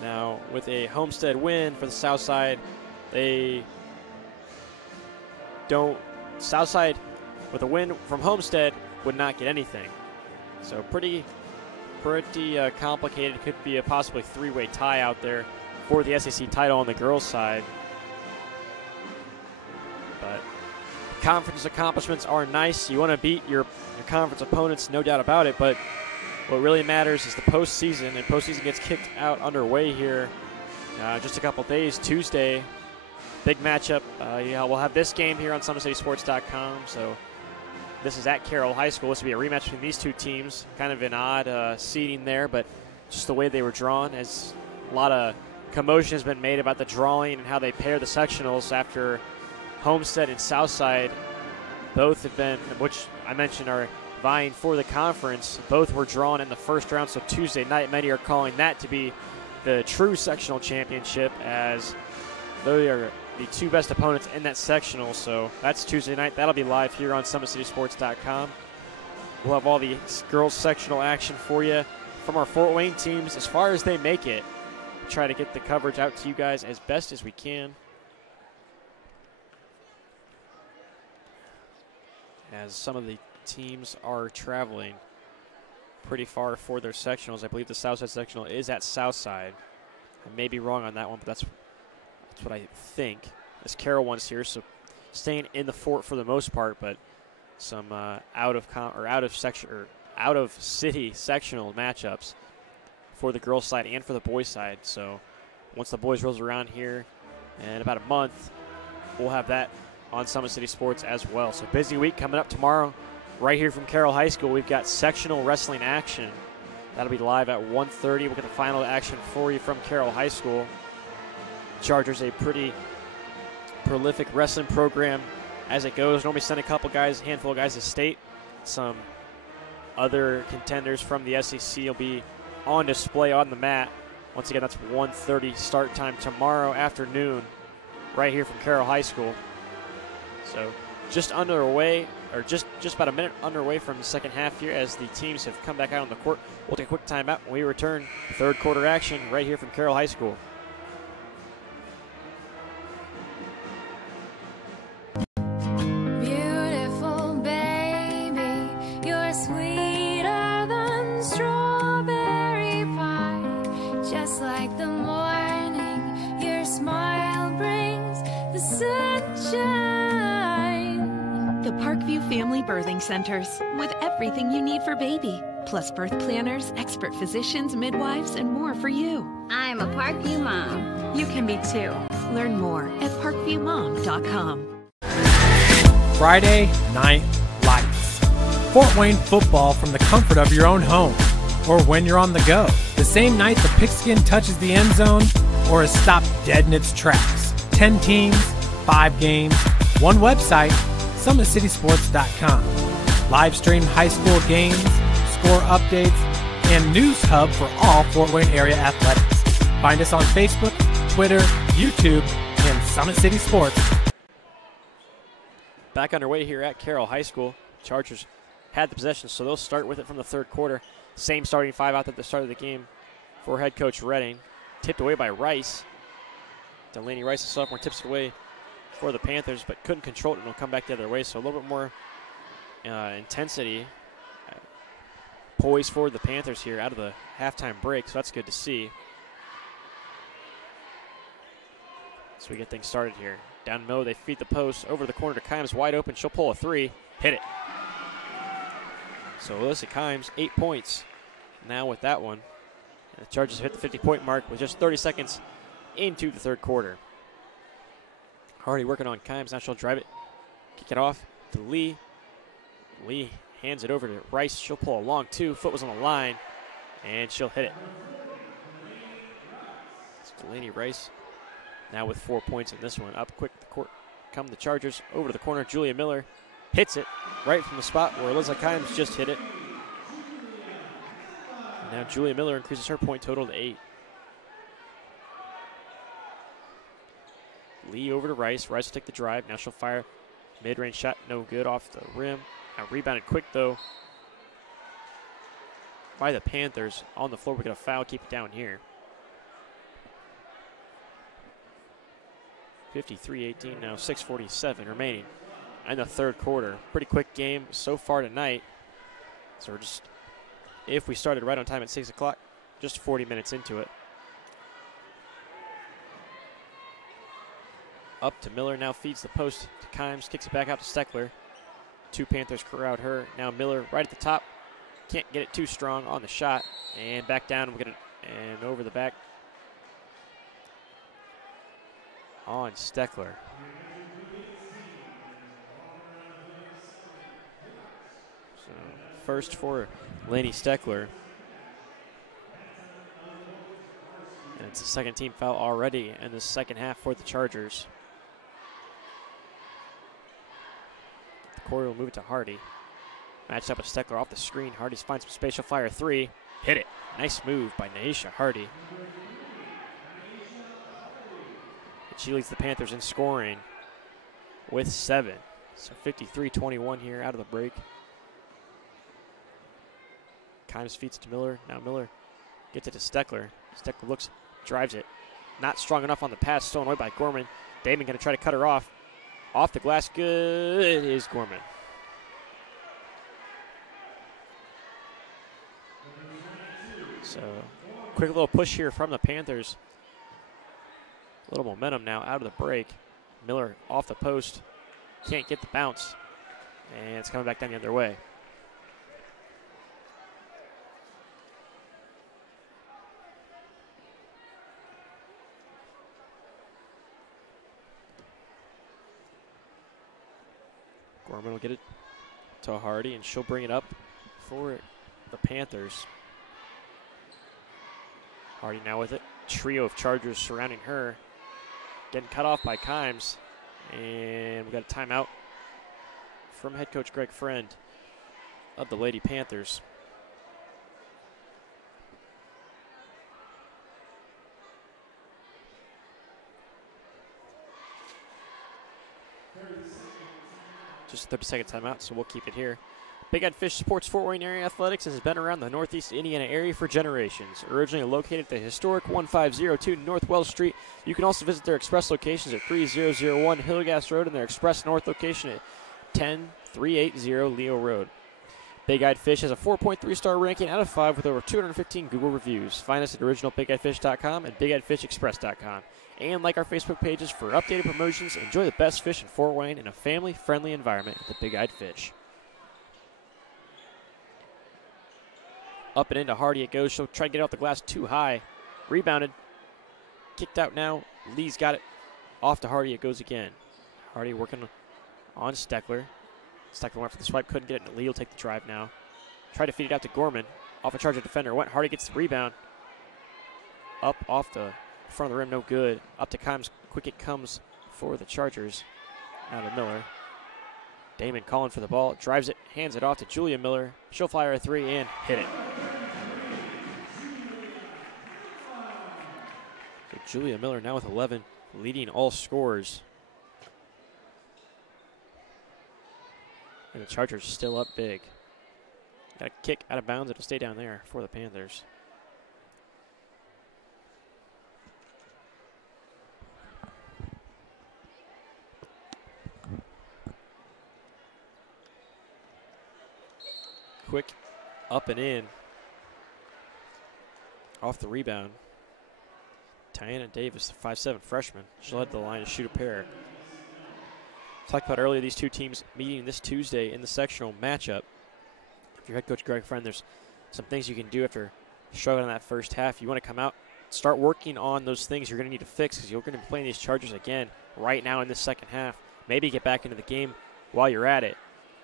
Now, with a Homestead win for the Southside, Southside with a win from Homestead would not get anything. So pretty complicated. Could be a possibly 3-way tie out there for the SAC title on the girls' side. But conference accomplishments are nice. You want to beat your conference opponents, no doubt about it, but what really matters is the postseason, and postseason gets kicked out underway here just a couple days. Tuesday, big matchup. We'll have this game here on SummitCitySports.com. So this is at Carroll High School. This will be a rematch between these two teams. Kind of an odd seeding there, but just the way they were drawn, as a lot of commotion has been made about the drawing and how they pair the sectionals after Homestead and Southside both have been, which I mentioned are vying for the conference. Both were drawn in the first round, so Tuesday night many are calling that to be the true sectional championship, as they are the two best opponents in that sectional. So that's Tuesday night. That'll be live here on SummitCitySports.com. We'll have all the girls sectional action for you from our Fort Wayne teams as far as they make it. Try to get the coverage out to you guys as best as we can, as some of the teams are traveling pretty far for their sectionals. I believe the Southside sectional is at Southside. I may be wrong on that one, but that's what I think. This Carroll one's here, so staying in the fort for the most part, but some out of city sectional matchups for the girls' side and for the boys' side. So once the boys rolls around here in about a month, we'll have that on Summit City Sports as well. So busy week coming up tomorrow. Right here from Carroll High School, we've got sectional wrestling action. That'll be live at 1:30. We'll get the final action for you from Carroll High School. Chargers, a pretty prolific wrestling program as it goes. Normally send a handful of guys to state. Some other contenders from the SEC will be on display on the mat. Once again, that's 1:30 start time tomorrow afternoon right here from Carroll High School. So just underway, or just about a minute underway from the second half here as the teams have come back out on the court. We'll take a quick timeout when we return. Third quarter action right here from Carroll High School. Beautiful baby, Birthing Centers, with everything you need for baby, plus birth planners, expert physicians, midwives, and more for you. I'm a Parkview mom. You can be too. Learn more at parkviewmom.com. Friday Night Lights. Fort Wayne football from the comfort of your own home, or when you're on the go. The same night the pigskin touches the end zone, or is stopped dead in its tracks. 10 teams, 5 games, one website, SummitCitySports.com. Live stream high school games, score updates, and news hub for all Fort Wayne area athletics. Find us on Facebook, Twitter, YouTube, and Summit City Sports. Back underway here at Carroll High School. Chargers had the possession, so they'll start with it from the third quarter. Same starting 5 out at the start of the game for head coach Redding. Tipped away by Rice. Delaney Rice, the sophomore, tips it away for the Panthers, but couldn't control it, and it'll come back the other way. So a little bit more intensity, poise for the Panthers here out of the halftime break, so that's good to see. So we get things started here. Down low, they feed the post over the corner to Kimes, wide open. She'll pull a 3, hit it. So Alyssa Kimes, 8 points now with that one. And the Chargers hit the 50-point mark with just 30 seconds into the third quarter. Hardy working on Kimes. Now she'll drive it, kick it off to Lee. Lee hands it over to Rice. She'll pull a long 2. Foot was on the line, and she'll hit it. It's Delaney Rice now with 4 points in this one. Up quick the court come the Chargers. Over to the corner, Julia Miller hits it right from the spot where Alyssa Kimes just hit it. And now Julia Miller increases her point total to 8. Lee over to Rice. Rice will take the drive. Now she'll fire. Mid-range shot, no good off the rim. Now rebounded quick, though, by the Panthers. On the floor, we get a foul. Keep it down here. 53-18, now 6:47 remaining in the third quarter. Pretty quick game so far tonight. So we're just, if we started right on time at 6 o'clock, just 40 minutes into it. Up to Miller, now feeds the post to Kimes, kicks it back out to Steckler. 2 Panthers crowd her. Now Miller right at the top. Can't get it too strong on the shot. And back down, we'll get it, and over the back on Steckler. So first for Lainey Steckler. And it's a second team foul already in the second half for the Chargers. Corey will move it to Hardy. Matched up with Steckler off the screen. Hardy finds some space. She'll fire 3. Hit it. Nice move by Naisha Hardy. And she leads the Panthers in scoring with 7. So 53-21 here out of the break. Kimes feeds to Miller. Now Miller gets it to Steckler. Steckler looks, drives it. Not strong enough on the pass. Stolen away by Gorman. Damon going to try to cut her off. Off the glass, good is Gorman. So, quick little push here from the Panthers. A little momentum now out of the break. Miller off the post. Can't get the bounce. And it's coming back down the other way. Gorman will get it to Hardy, and she'll bring it up for the Panthers. Hardy now with it. Trio of Chargers surrounding her. Getting cut off by Kimes. And we've got a timeout from head coach Greg Friend of the Lady Panthers. Just a 30-second timeout, so we'll keep it here. Big Ed Fish supports Fort Wayne area athletics and has been around the Northeast Indiana area for generations. Originally located at the historic 1502 North Wells Street, you can also visit their express locations at 3001 Hillgas Road and their express north location at 10380 Leo Road. Big Eyed Fish has a 4.3-star ranking out of 5 with over 215 Google reviews. Find us at originalbigeyefish.com and bigeyeddfishexpress.com. And like our Facebook pages for updated promotions. Enjoy the best fish in Fort Wayne in a family-friendly environment at the Big Eyed Fish. Up and into Hardy it goes. She'll try to get it off the glass too high. Rebounded. Kicked out now. Lee's got it. Off to Hardy it goes again. Hardy working on Steckler. Steckler went for the swipe, couldn't get it. Lee will take the drive now. Tried to feed it out to Gorman. Off a charger defender. Went. Hardy gets the rebound. Up off the front of the rim, no good. Up to Kimes. Quick it comes for the Chargers. Out of Miller. Damon calling for the ball. Drives it, hands it off to Julia Miller. She'll fire a three and hit it. So Julia Miller now with 11, leading all scorers. And the Chargers still up big. Got a kick out of bounds. It'll stay down there for the Panthers. Quick up and in. Off the rebound. Tiana Davis, the 5'7" freshman. She'll head to the line to shoot a pair. Talked about earlier these two teams meeting this Tuesday in the sectional matchup. If you're head coach Greg Friend, there's some things you can do after struggling in that first half. You want to come out, start working on those things you're going to need to fix because you're going to be playing these Chargers again right now in this second half. Maybe get back into the game while you're at it.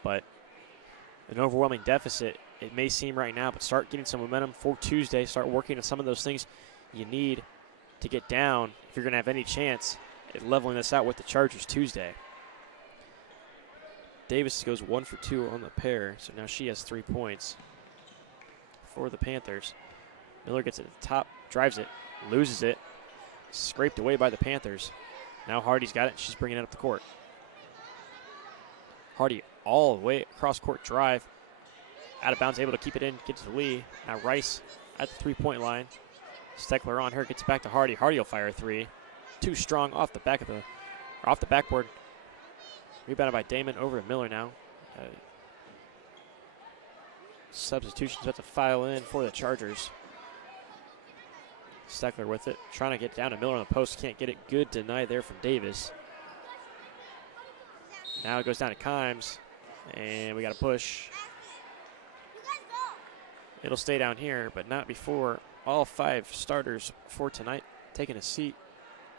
But an overwhelming deficit, it may seem right now, but start getting some momentum for Tuesday. Start working on some of those things you need to get down if you're going to have any chance at leveling this out with the Chargers Tuesday. Davis goes 1 for 2 on the pair, so now she has 3 points for the Panthers. Miller gets it at the top, drives it, loses it, scraped away by the Panthers. Now Hardy's got it, she's bringing it up the court. Hardy all the way across court drive, out of bounds, able to keep it in, get to Lee. Now Rice at the 3-point line. Steckler on her, gets back to Hardy. Hardy will fire a three. Too strong off the back of the, off the backboard. Rebounded by Damon, over to Miller now. Substitutions about to file in for the Chargers. Steckler with it, trying to get down to Miller on the post, can't get it. Good deny there from Davis. Now it goes down to Kimes, and we got a push. It'll stay down here, but not before all 5 starters for tonight taking a seat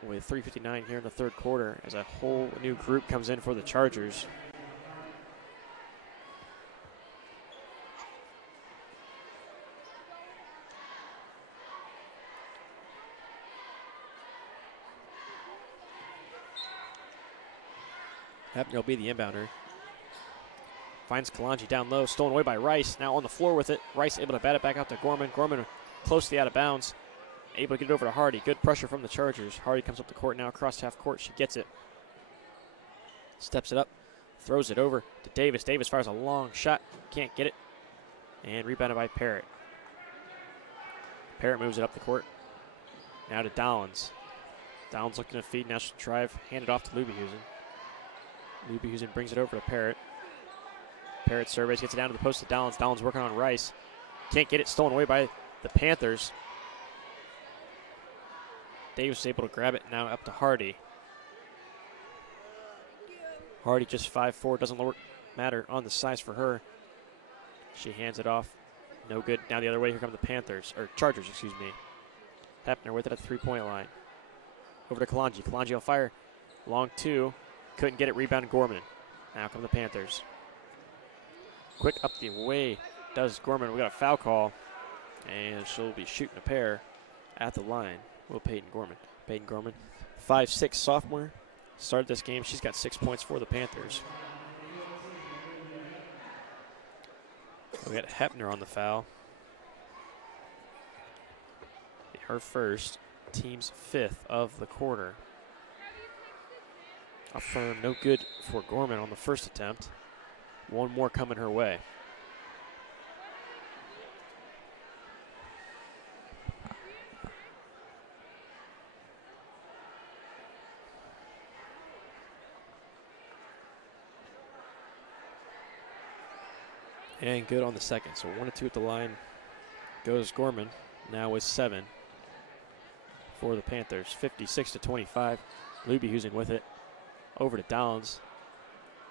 with 3:59 here in the third quarter as a whole new group comes in for the Chargers. Hepner will be the inbounder. Finds Kalanji down low, stolen away by Rice. Now on the floor with it. Rice able to bat it back out to Gorman. Gorman close to the out of bounds. Able to get it over to Hardy. Good pressure from the Chargers. Hardy comes up the court now across half court. She gets it. Steps it up. Throws it over to Davis. Davis fires a long shot. Can't get it. And rebounded by Parrott. Parrott moves it up the court. Now to Dowlins. Dowlins looking to feed. Now she'll drive. Hand it off to Lubyhusen. Lubyhusen brings it over to Parrott. Parrott surveys, gets it down to the post to Dowlins. Dowlins working on Rice. Can't get it, stolen away by the Panthers. Davis is able to grab it, now up to Hardy. Hardy just 5'4", doesn't matter on the size for her. She hands it off, no good. Now the other way, here come the Panthers, or Chargers, excuse me. Hepner with it at the 3-point line. Over to Kalanji. Kalanji will fire, long 2. Couldn't get it, rebound Gorman. Now come the Panthers. Quick up the way does Gorman. We got a foul call, and she'll be shooting a pair at the line. Will Peyton Gorman. Peyton Gorman, 5'6" sophomore. Started this game. She's got 6 points for the Panthers. We got Hepner on the foul. Her first, team's 5th of the quarter. Up firm, no good for Gorman on the first attempt. One more coming her way. And good on the second. So 1 and 2 at the line goes Gorman. Now with 7 for the Panthers. 56-25. Lubyhusen with it. Over to Dowlins.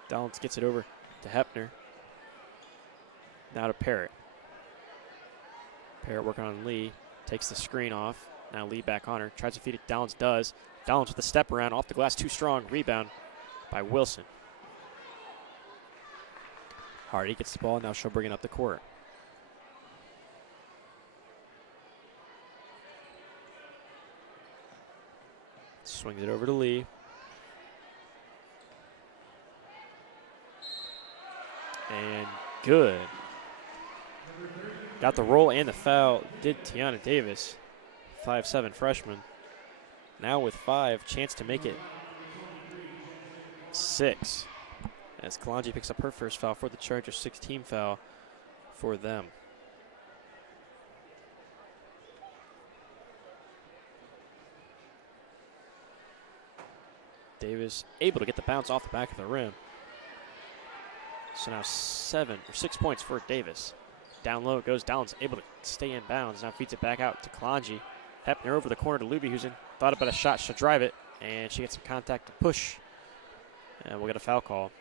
Dowlins gets it over to Hepner. Now to Parrott. Parrott working on Lee. Takes the screen off. Now Lee back on her. Tries to feed it. Downs does. Downs with a step around. Off the glass. Too strong. Rebound by Wilson. Hardy gets the ball. Now she'll bring it up the court. Swings it over to Lee. And good. Got the roll and the foul. Did Tiana Davis. 5'7" freshman. Now with 5, chance to make it 6. As Kalanji picks up her first foul for the Chargers, 16 foul for them. Davis able to get the bounce off the back of the rim. So now 6 points for Davis. Down low it goes. Downs able to stay in bounds. Now feeds it back out to Kalanji. Hepner over the corner to Lubyhusen. Thought about a shot. She'll drive it. And she gets some contact to push. And we'll get a foul call.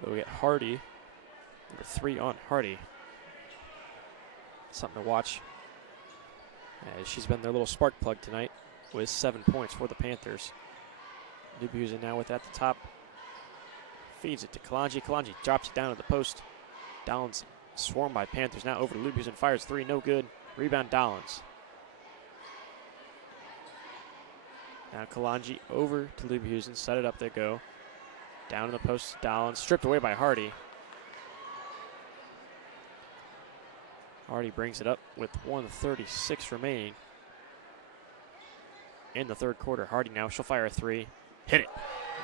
But we get Hardy. Number 3 on Hardy. Something to watch. As she's been their little spark plug tonight with 7 points for the Panthers. Lubyhusen now with it at the top. Feeds it to Kalanji. Kalanji drops it down at the post. Dollins swarmed by Panthers. Now over to Lubyhusen. Fires 3. No good. Rebound Dollins. Now Kalanji over to Lubyhusen. Set it up. They go. Down in the post. Dollins stripped away by Hardy. Hardy brings it up with 1:36 remaining in the third quarter. Hardy now. She'll fire a 3. Hit it.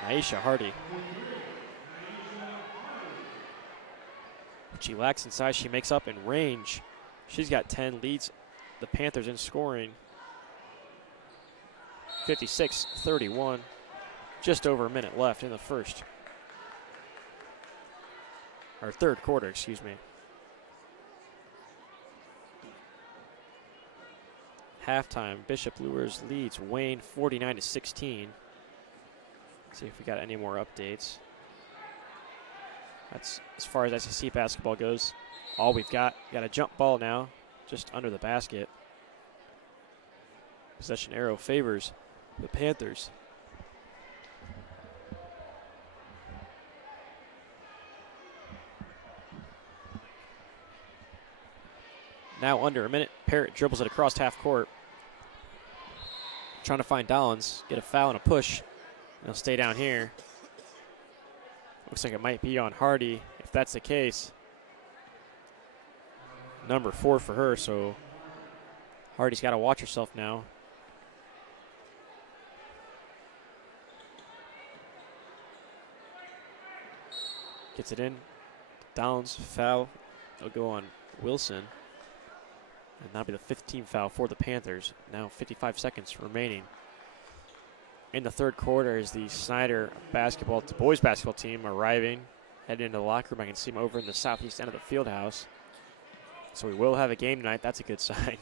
Naisha Hardy. What she lacks in size, she makes up in range. She's got 10, leads the Panthers in scoring. 56-31. Just over a minute left in the first. Or third quarter, excuse me. Halftime, Bishop Luers leads Wayne 49-16. See if we got any more updates. That's as far as SAC basketball goes. All we've got. Got a jump ball now, just under the basket. Possession arrow favors the Panthers. Now under a minute. Parrott dribbles it across half court. Trying to find Dollins. Get a foul and a push. They'll stay down here. Looks like it might be on Hardy. If that's the case, number 4 for her. So Hardy's got to watch herself now. Gets it in. Dollins foul. It'll go on Wilson. And that'll be the 15th foul for the Panthers. Now 55 seconds remaining. In the third quarter is the Snider boys basketball team arriving. Heading into the locker room. I can see them over in the southeast end of the field house. So we will have a game tonight. That's a good sign.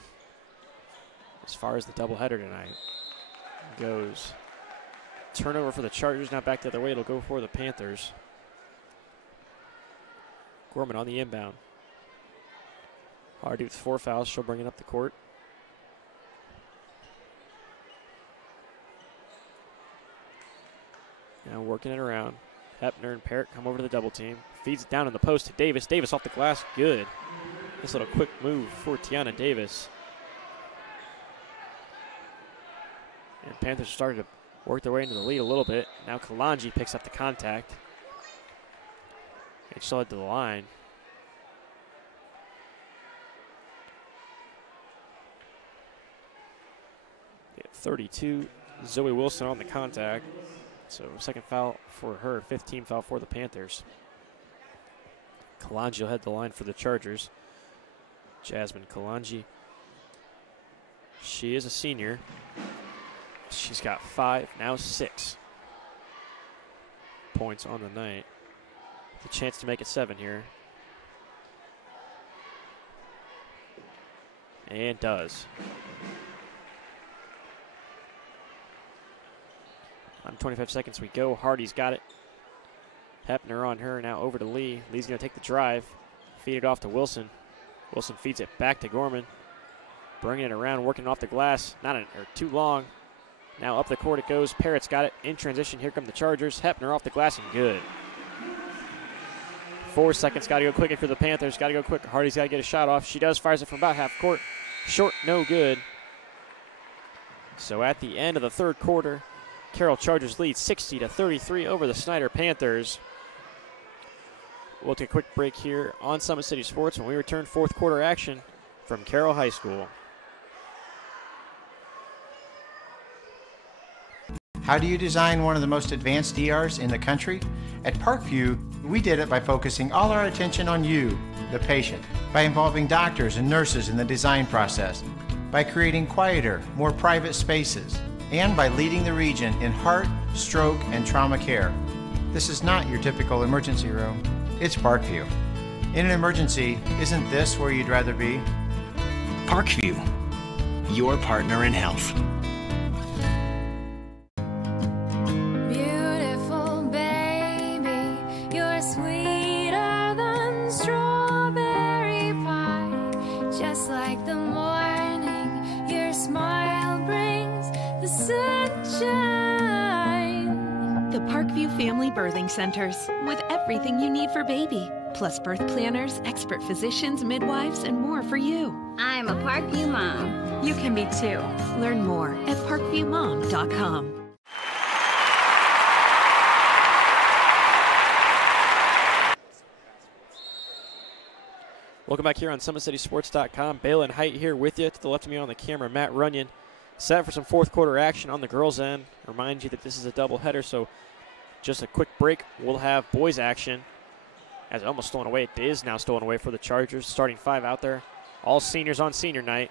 As far as the doubleheader tonight goes. Turnover for the Chargers. Now back the other way. It'll go for the Panthers. Gorman on the inbound. Hardy with 4 fouls. She'll bring it up the court. Now working it around. Hepner and Parrott come over to the double team. Feeds it down in the post to Davis. Davis off the glass. Good. This little quick move for Tiana Davis. And Panthers started to work their way into the lead a little bit. Now Kalanji picks up the contact. And she'll head to the line. 32. Zoe Wilson on the contact. So second foul for her, 15 foul for the Panthers. Kalanji will head the line for the Chargers. Jasmine Kalanji. She is a senior. She's got 5, now 6 points on the night. The chance to make it 7 here. And does. On 25 seconds we go. Hardy's got it. Hepner on her, now over to Lee. Lee's going to take the drive, feed it off to Wilson. Wilson feeds it back to Gorman. Bringing it around, working off the glass. Too long. Now up the court it goes. Parrott's got it. In transition, here come the Chargers. Hepner off the glass and good. 4 seconds, got to go quick for the Panthers. Got to go quick. Hardy's got to get a shot off. She does, fires it from about half court. Short, no good. So at the end of the third quarter, Carroll Chargers lead 60-33 over the Snider Panthers. We'll take a quick break here on Summit City Sports. When we return, fourth quarter action from Carroll High School. How do you design one of the most advanced ERs in the country? At Parkview, we did it by focusing all our attention on you, the patient, by involving doctors and nurses in the design process, by creating quieter, more private spaces, and by leading the region in heart, stroke, and trauma care. This is not your typical emergency room. It's Parkview. In an emergency, isn't this where you'd rather be? Parkview, your partner in health. Beautiful baby, you're sweeter than strawberry pie. Just like the morning, your smile brings the sunshine. The Parkview Family Birthing Centers, with everything you need for baby, plus birth planners, expert physicians, midwives, and more for you. I'm a Parkview mom. You can be too. Learn more at parkviewmom.com. Welcome back here on SummitCitySports.com. Balin Height here with you. To the left of me on the camera, Matt Runyon. Set for some fourth quarter action on the girls' end. Remind you that this is a doubleheader, so just a quick break. We'll have boys' action. As almost stolen away, it is now stolen away for the Chargers. Starting five out there. All seniors on senior night.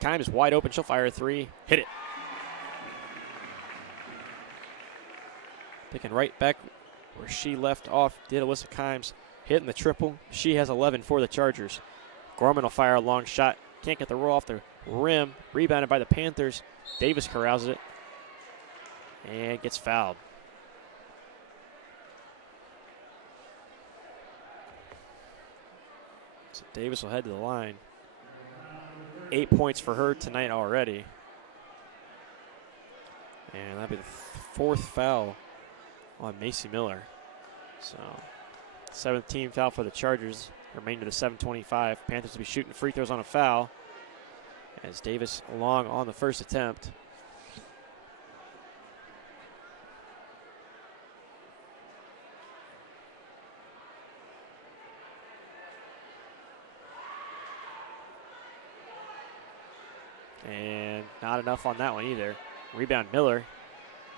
Kimes is wide open. She'll fire a three. Hit it. Picking right back where she left off did Alyssa Kimes. Hitting the triple. She has 11 for the Chargers. Gorman will fire a long shot. Can't get the roll off the rim. Rebounded by the Panthers. Davis corrals it. And gets fouled. So Davis will head to the line. 8 points for her tonight already. And that'll be the fourth foul on Macy Miller. So, seventh team foul for the Chargers. Remainder of the 7:25. Panthers will be shooting free throws on a foul. As Davis long on the first attempt. And not enough on that one either. Rebound Miller.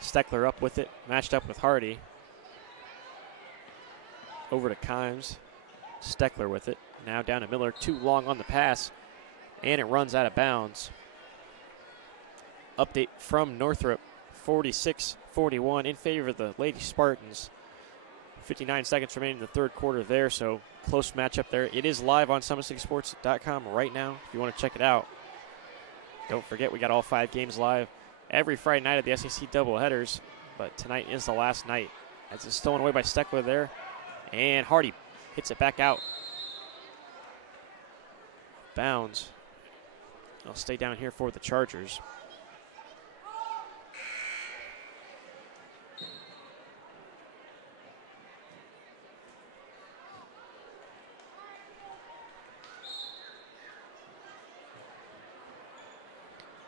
Steckler up with it. Matched up with Hardy. Over to Kimes. Steckler with it. Now down to Miller. Too long on the pass. And it runs out of bounds. Update from Northrop. 46-41 in favor of the Lady Spartans. 59 seconds remaining in the third quarter there, so close matchup there. It is live on SummitCitySports.com right now if you want to check it out. Don't forget, we got all 5 games live every Friday night at the SAC doubleheaders, but tonight is the last night. As it's stolen away by Steckler there, and Hardy hits it back out. Bounds. I'll stay down here for the Chargers.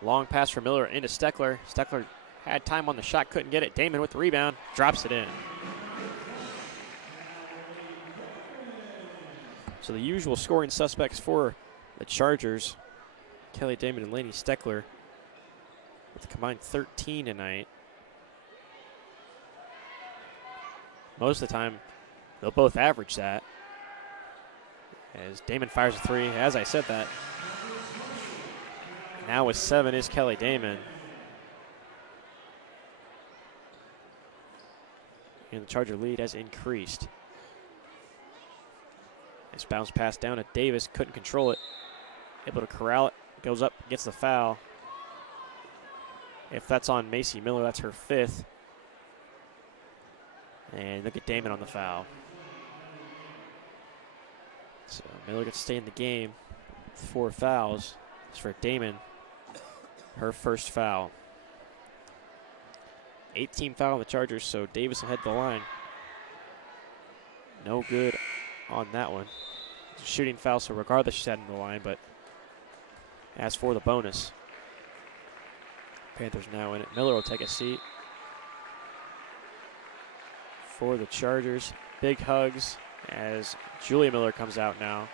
Long pass for Miller into Steckler. Steckler had time on the shot, couldn't get it. Damon with the rebound, drops it in. So the usual scoring suspects for the Chargers, Kelly Damon and Lainey Steckler, with a combined 13 tonight. Most of the time, they'll both average that. As Damon fires a three, as I said that. Now with 7 is Kelly Damon. And the Charger lead has increased. This bounce pass down to Davis, couldn't control it. Able to corral it, goes up, gets the foul. If that's on Macy Miller, that's her 5th. And look at Damon on the foul. So Miller gets to stay in the game with 4 fouls. It's for Damon, her first foul. 18 foul on the Chargers, so Davis will head to the line. No good on that one. It's a shooting foul, so regardless she's heading to the line, but as for the bonus, Panthers now in it. Miller will take a seat. For the Chargers, big hugs as Julia Miller comes out now.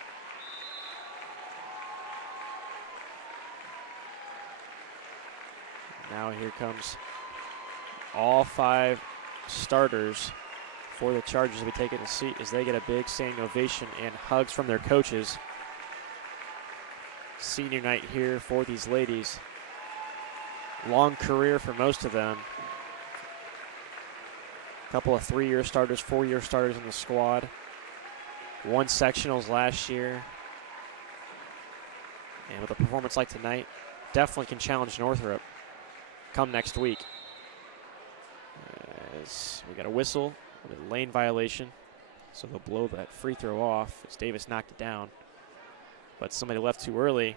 Now here comes all 5 starters for the Chargers to be taking a seat as they get a big standing ovation and hugs from their coaches. Senior night here for these ladies. Long career for most of them. A couple of 3-year starters, 4-year starters in the squad. Won sectionals last year. And with a performance like tonight, definitely can challenge Northrop come next week. As we got a whistle with a lane violation, so they'll blow that free throw off as Davis knocked it down. But somebody left too early.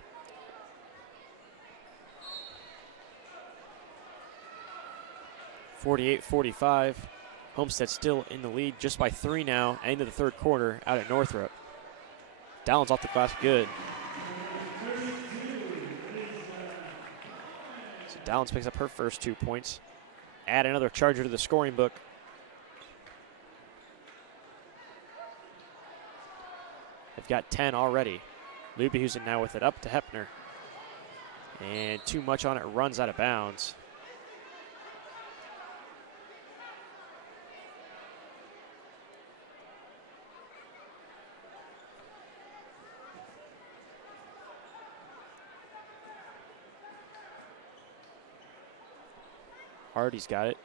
(48-45). Homestead still in the lead just by 3 now, end of the third quarter out at Northrop. Downs off the glass, good. So Downs picks up her first 2 points. Add another Charger to the scoring book. They've got 10 already. Lubehusen now with it up to Hepner. And too much on it, runs out of bounds. Hardy's got it.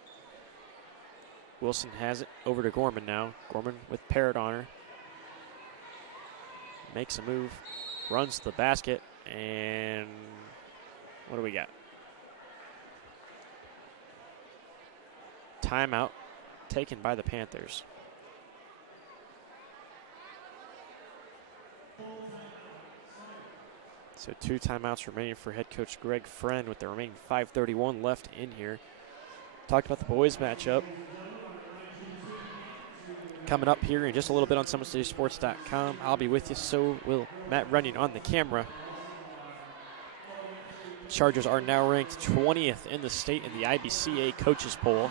Wilson has it over to Gorman now. Gorman with Parrott on her. Makes a move, runs to the basket, and what do we got? Timeout taken by the Panthers. So 2 timeouts remaining for head coach Greg Friend with the remaining 5:31 left in here. Talked about the boys matchup. Coming up here in just a little bit on SummitCitySports.com. I'll be with you, so will Matt Runyon on the camera. Chargers are now ranked 20th in the state in the IBCA coaches poll.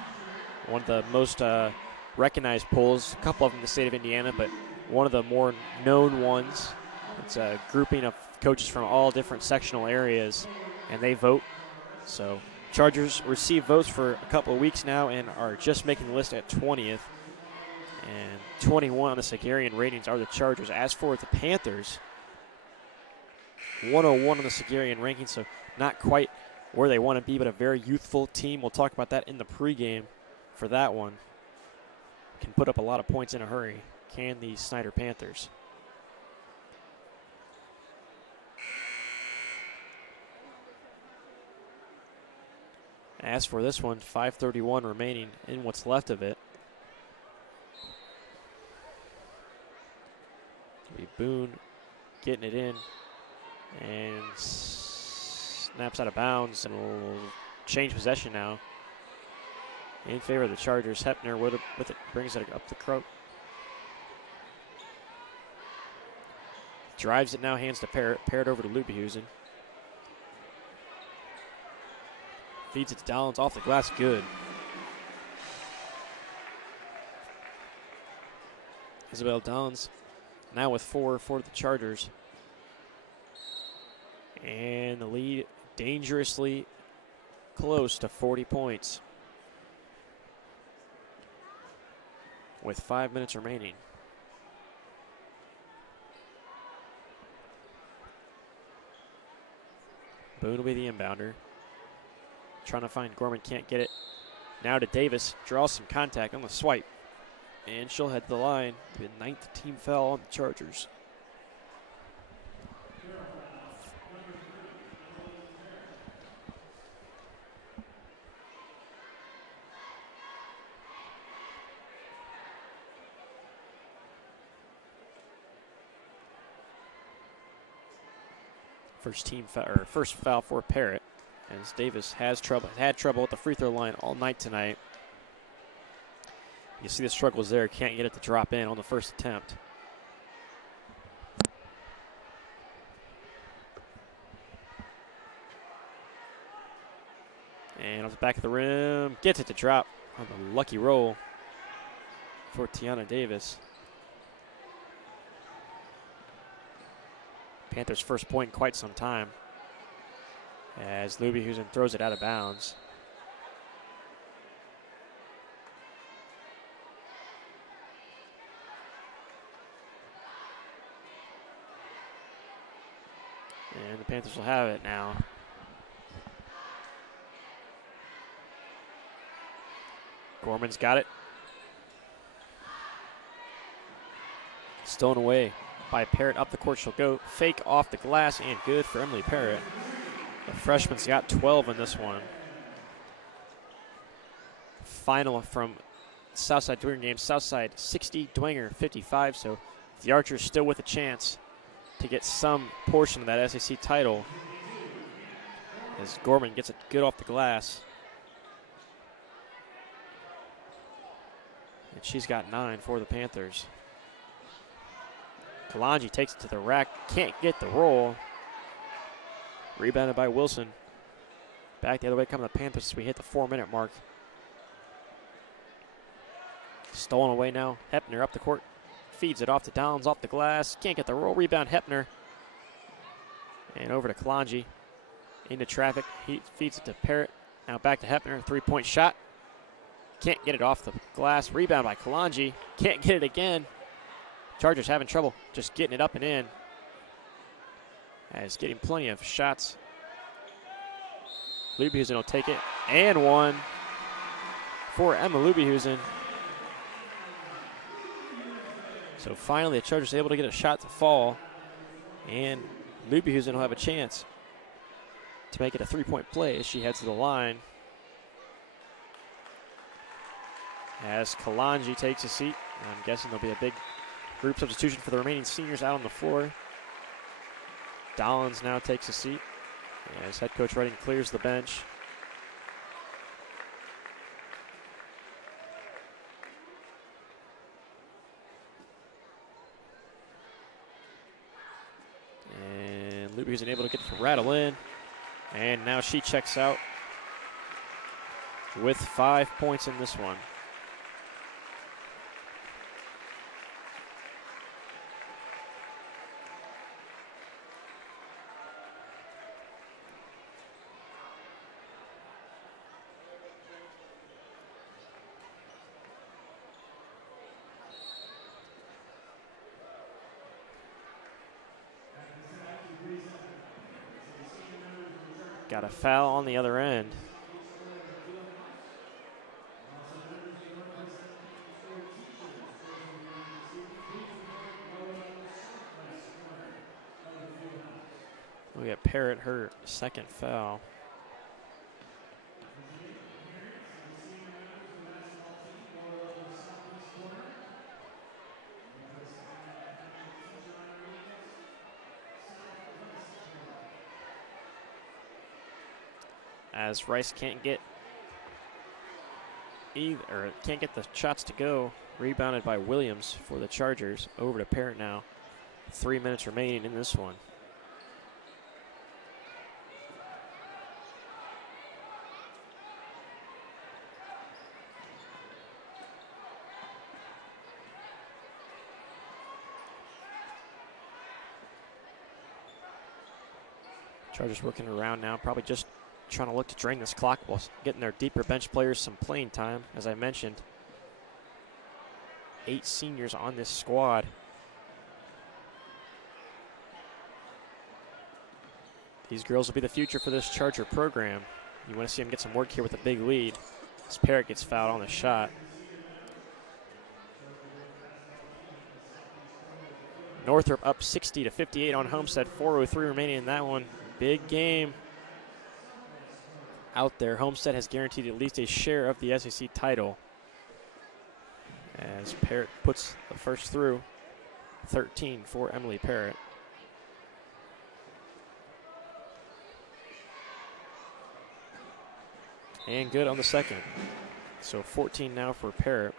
One of the most recognized polls, a couple of them in the state of Indiana, but one of the more known ones. It's a grouping of coaches from all different sectional areas, and they vote. So Chargers receive votes for a couple of weeks now and are just making the list at 20th. And 21 on the Sagarian ratings are the Chargers. As for the Panthers, 101 on the Sagarian ranking, so not quite where they want to be, but a very youthful team. We'll talk about that in the pregame for that one. Can put up a lot of points in a hurry. Can the Snider Panthers? As for this one, 5:31 remaining in what's left of it. Boone getting it in and snaps out of bounds, and will change possession now in favor of the Chargers. Hepner with it, brings it up the croak. Drives it now, hands to Parrott. Parrott over to Lubehusen. Feeds it to Downs off the glass, good. Isabel Downs now with 4 for the Chargers. And the lead dangerously close to 40 points with 5 minutes remaining. Boone will be the inbounder. Trying to find Gorman, can't get it. Now to Davis, draws some contact on the swipe. And she'll head to the line. The 9th team foul on the Chargers. First foul for Parrott, as Davis had trouble at the free throw line all night tonight. You see the struggles there. Can't get it to drop in on the first attempt. And off the back of the rim, gets it to drop on the lucky roll for Tiana Davis. Panthers' first point in quite some time, as Lubyhusen throws it out of bounds. And the Panthers will have it now. Gorman's got it. Stolen away by Parrott up the court. She'll go fake off the glass and good for Emily Parrott. The freshman's got 12 in this one. Final from Southside Dwenger game. Southside 60, Dwenger 55. So the Archers still with a chance to get some portion of that SAC title, as Gorman gets it good off the glass. And she's got 9 for the Panthers. Kalanji takes it to the rack, can't get the roll. Rebounded by Wilson. Back the other way coming the Panthers as we hit the 4-minute mark. Stolen away now. Hepner up the court. Feeds it off to Downs off the glass. Can't get the roll. Rebound Hepner. And over to Kalanji. Into traffic. He feeds it to Parrott. Now back to Hepner. 3-point shot. Can't get it off the glass. Rebound by Kalanji. Can't get it again. Chargers having trouble just getting it up and in. As getting plenty of shots. Lubyhusen will take it. And one for Emma Lubyhusen. So finally the Chargers are able to get a shot to fall. And Lubyhusen will have a chance to make it a 3-point play as she heads to the line. As Kalanji takes a seat. I'm guessing there'll be a big group substitution for the remaining seniors out on the floor. Dollins now takes a seat as head coach Redding clears the bench. And Lubyhusen able to get it to rattle in. And now she checks out with 5 points in this one. Got a foul on the other end. We got Parrott, her second foul. As Rice can't get the shots to go. Rebounded by Williams for the Chargers. Over to Parrott now. 3 minutes remaining in this one. Chargers working around now, probably just trying to look to drain this clock while getting their deeper bench players some playing time. As I mentioned, 8 seniors on this squad. These girls will be the future for this Charger program. You want to see them get some work here with a big lead. As Parrott gets fouled on the shot. Northrop up 60-58 on Homestead. 4:03 remaining in that one. Big game out there. Homestead has guaranteed at least a share of the SAC title. As Parrott puts the first through. 13 for Emily Parrott. And good on the second. So 14 now for Parrott.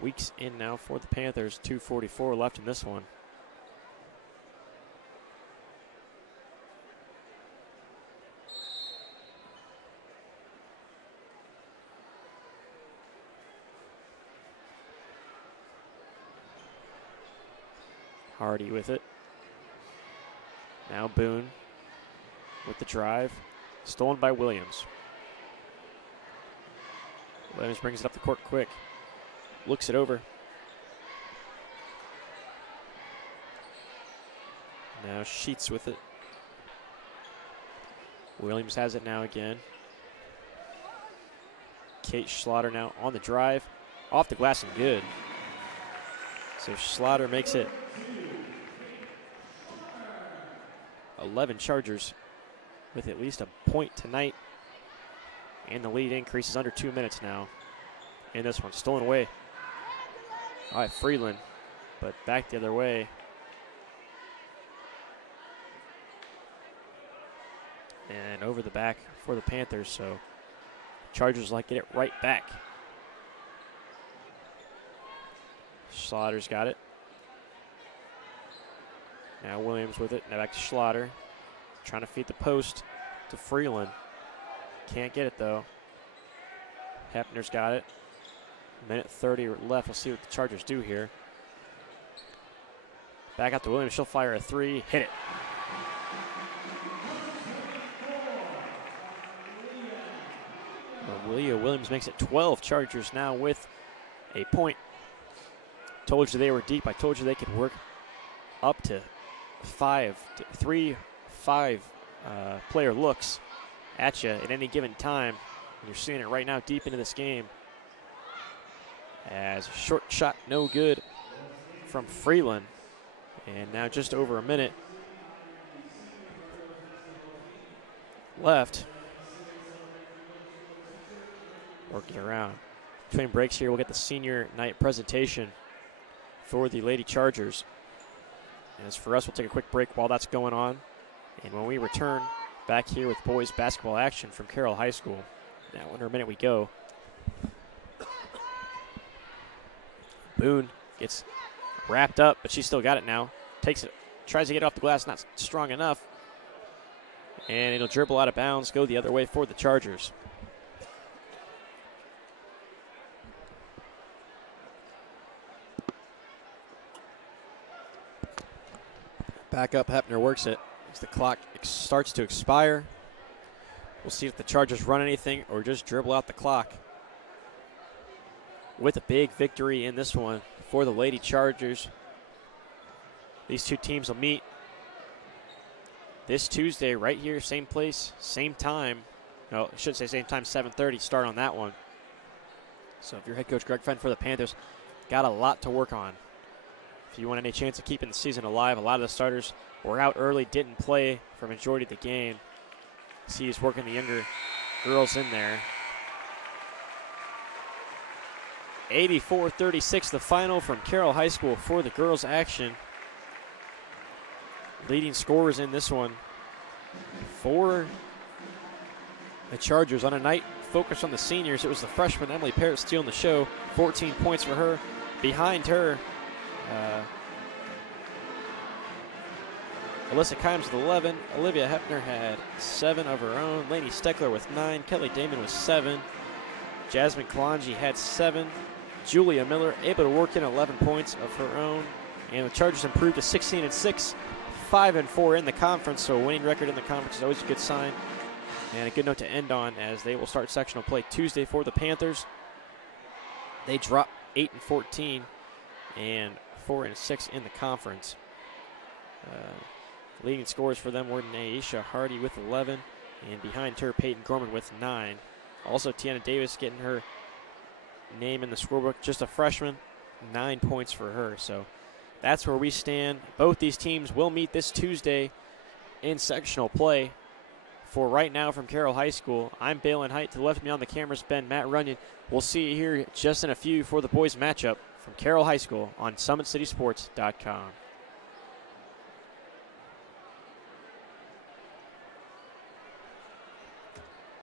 Weeks in now for the Panthers. 2:44 left in this one. Hardy with it. Now Boone with the drive. Stolen by Williams. Williams brings it up the court quick. Looks it over. Now Sheets with it. Williams has it now again. Kate Schlatter now on the drive. Off the glass and good. So Schlatter makes it 11 Chargers with at least a point tonight. And the lead increases under 2 minutes now. And this one stolen away by Freeland, but back the other way. And over the back for the Panthers, so Chargers like get it right back. Schlotter's got it. Now Williams with it. Now back to Schlatter. Trying to feed the post to Freeland. Can't get it though. Hepner's got it. Minute 30 left. We'll see what the Chargers do here. Back out to Williams. She'll fire a three. Hit it. Williams makes it 12 Chargers now with a point. Told you they were deep. I told you they could work up to 3-5 player looks at you at any given time. You're seeing it right now deep into this game. As a short shot, no good from Freeland. And now just over a minute left. Working around. Between breaks here, we'll get the senior night presentation for the Lady Chargers. As for us, we'll take a quick break while that's going on. And when we return, back here with boys basketball action from Carroll High School. Now under a minute we go. Boone gets wrapped up, but she's still got it now. Takes it, tries to get it off the glass, not strong enough. And it'll dribble out of bounds, go the other way for the Chargers. Back up, Hepner works it as the clock starts to expire. We'll see if the Chargers run anything or just dribble out the clock. With a big victory in this one for the Lady Chargers. These two teams will meet this Tuesday right here, same place, same time. No, I should say same time, 7:30 start on that one. So if you're head coach Greg Fenn for the Panthers, got a lot to work on. If you want any chance of keeping the season alive, a lot of the starters were out early, didn't play for a majority of the game. See, he's working the younger girls in there. 84-36, the final from Carroll High School for the girls' action. Leading scorers in this one for the Chargers on a night focused on the seniors. It was the freshman Emily Parrott stealing the show. 14 points for her. Behind her, Alyssa Kimes with 11. Olivia Hepner had 7 of her own. Lainey Steckler with 9. Kelly Damon with 7. Jasmine Kalanji had 7. Julia Miller able to work in 11 points of her own. And the Chargers improved to 16-6, 5-4 in the conference. So a winning record in the conference is always a good sign. And a good note to end on as they will start sectional play Tuesday for the Panthers. They drop 8-14 and 4-6 in the conference. Leading scorers for them were Naisha Hardy with 11, and behind her, Peyton Gorman with 9. Also, Tiana Davis getting her name in the scorebook, just a freshman, 9 points for her. So that's where we stand. Both these teams will meet this Tuesday in sectional play. For right now from Carroll High School, I'm Balin Height. To the left of me on the camera has been Matt Runyon. We'll see you here just in a few for the boys matchup from Carroll High School on SummitCitySports.com.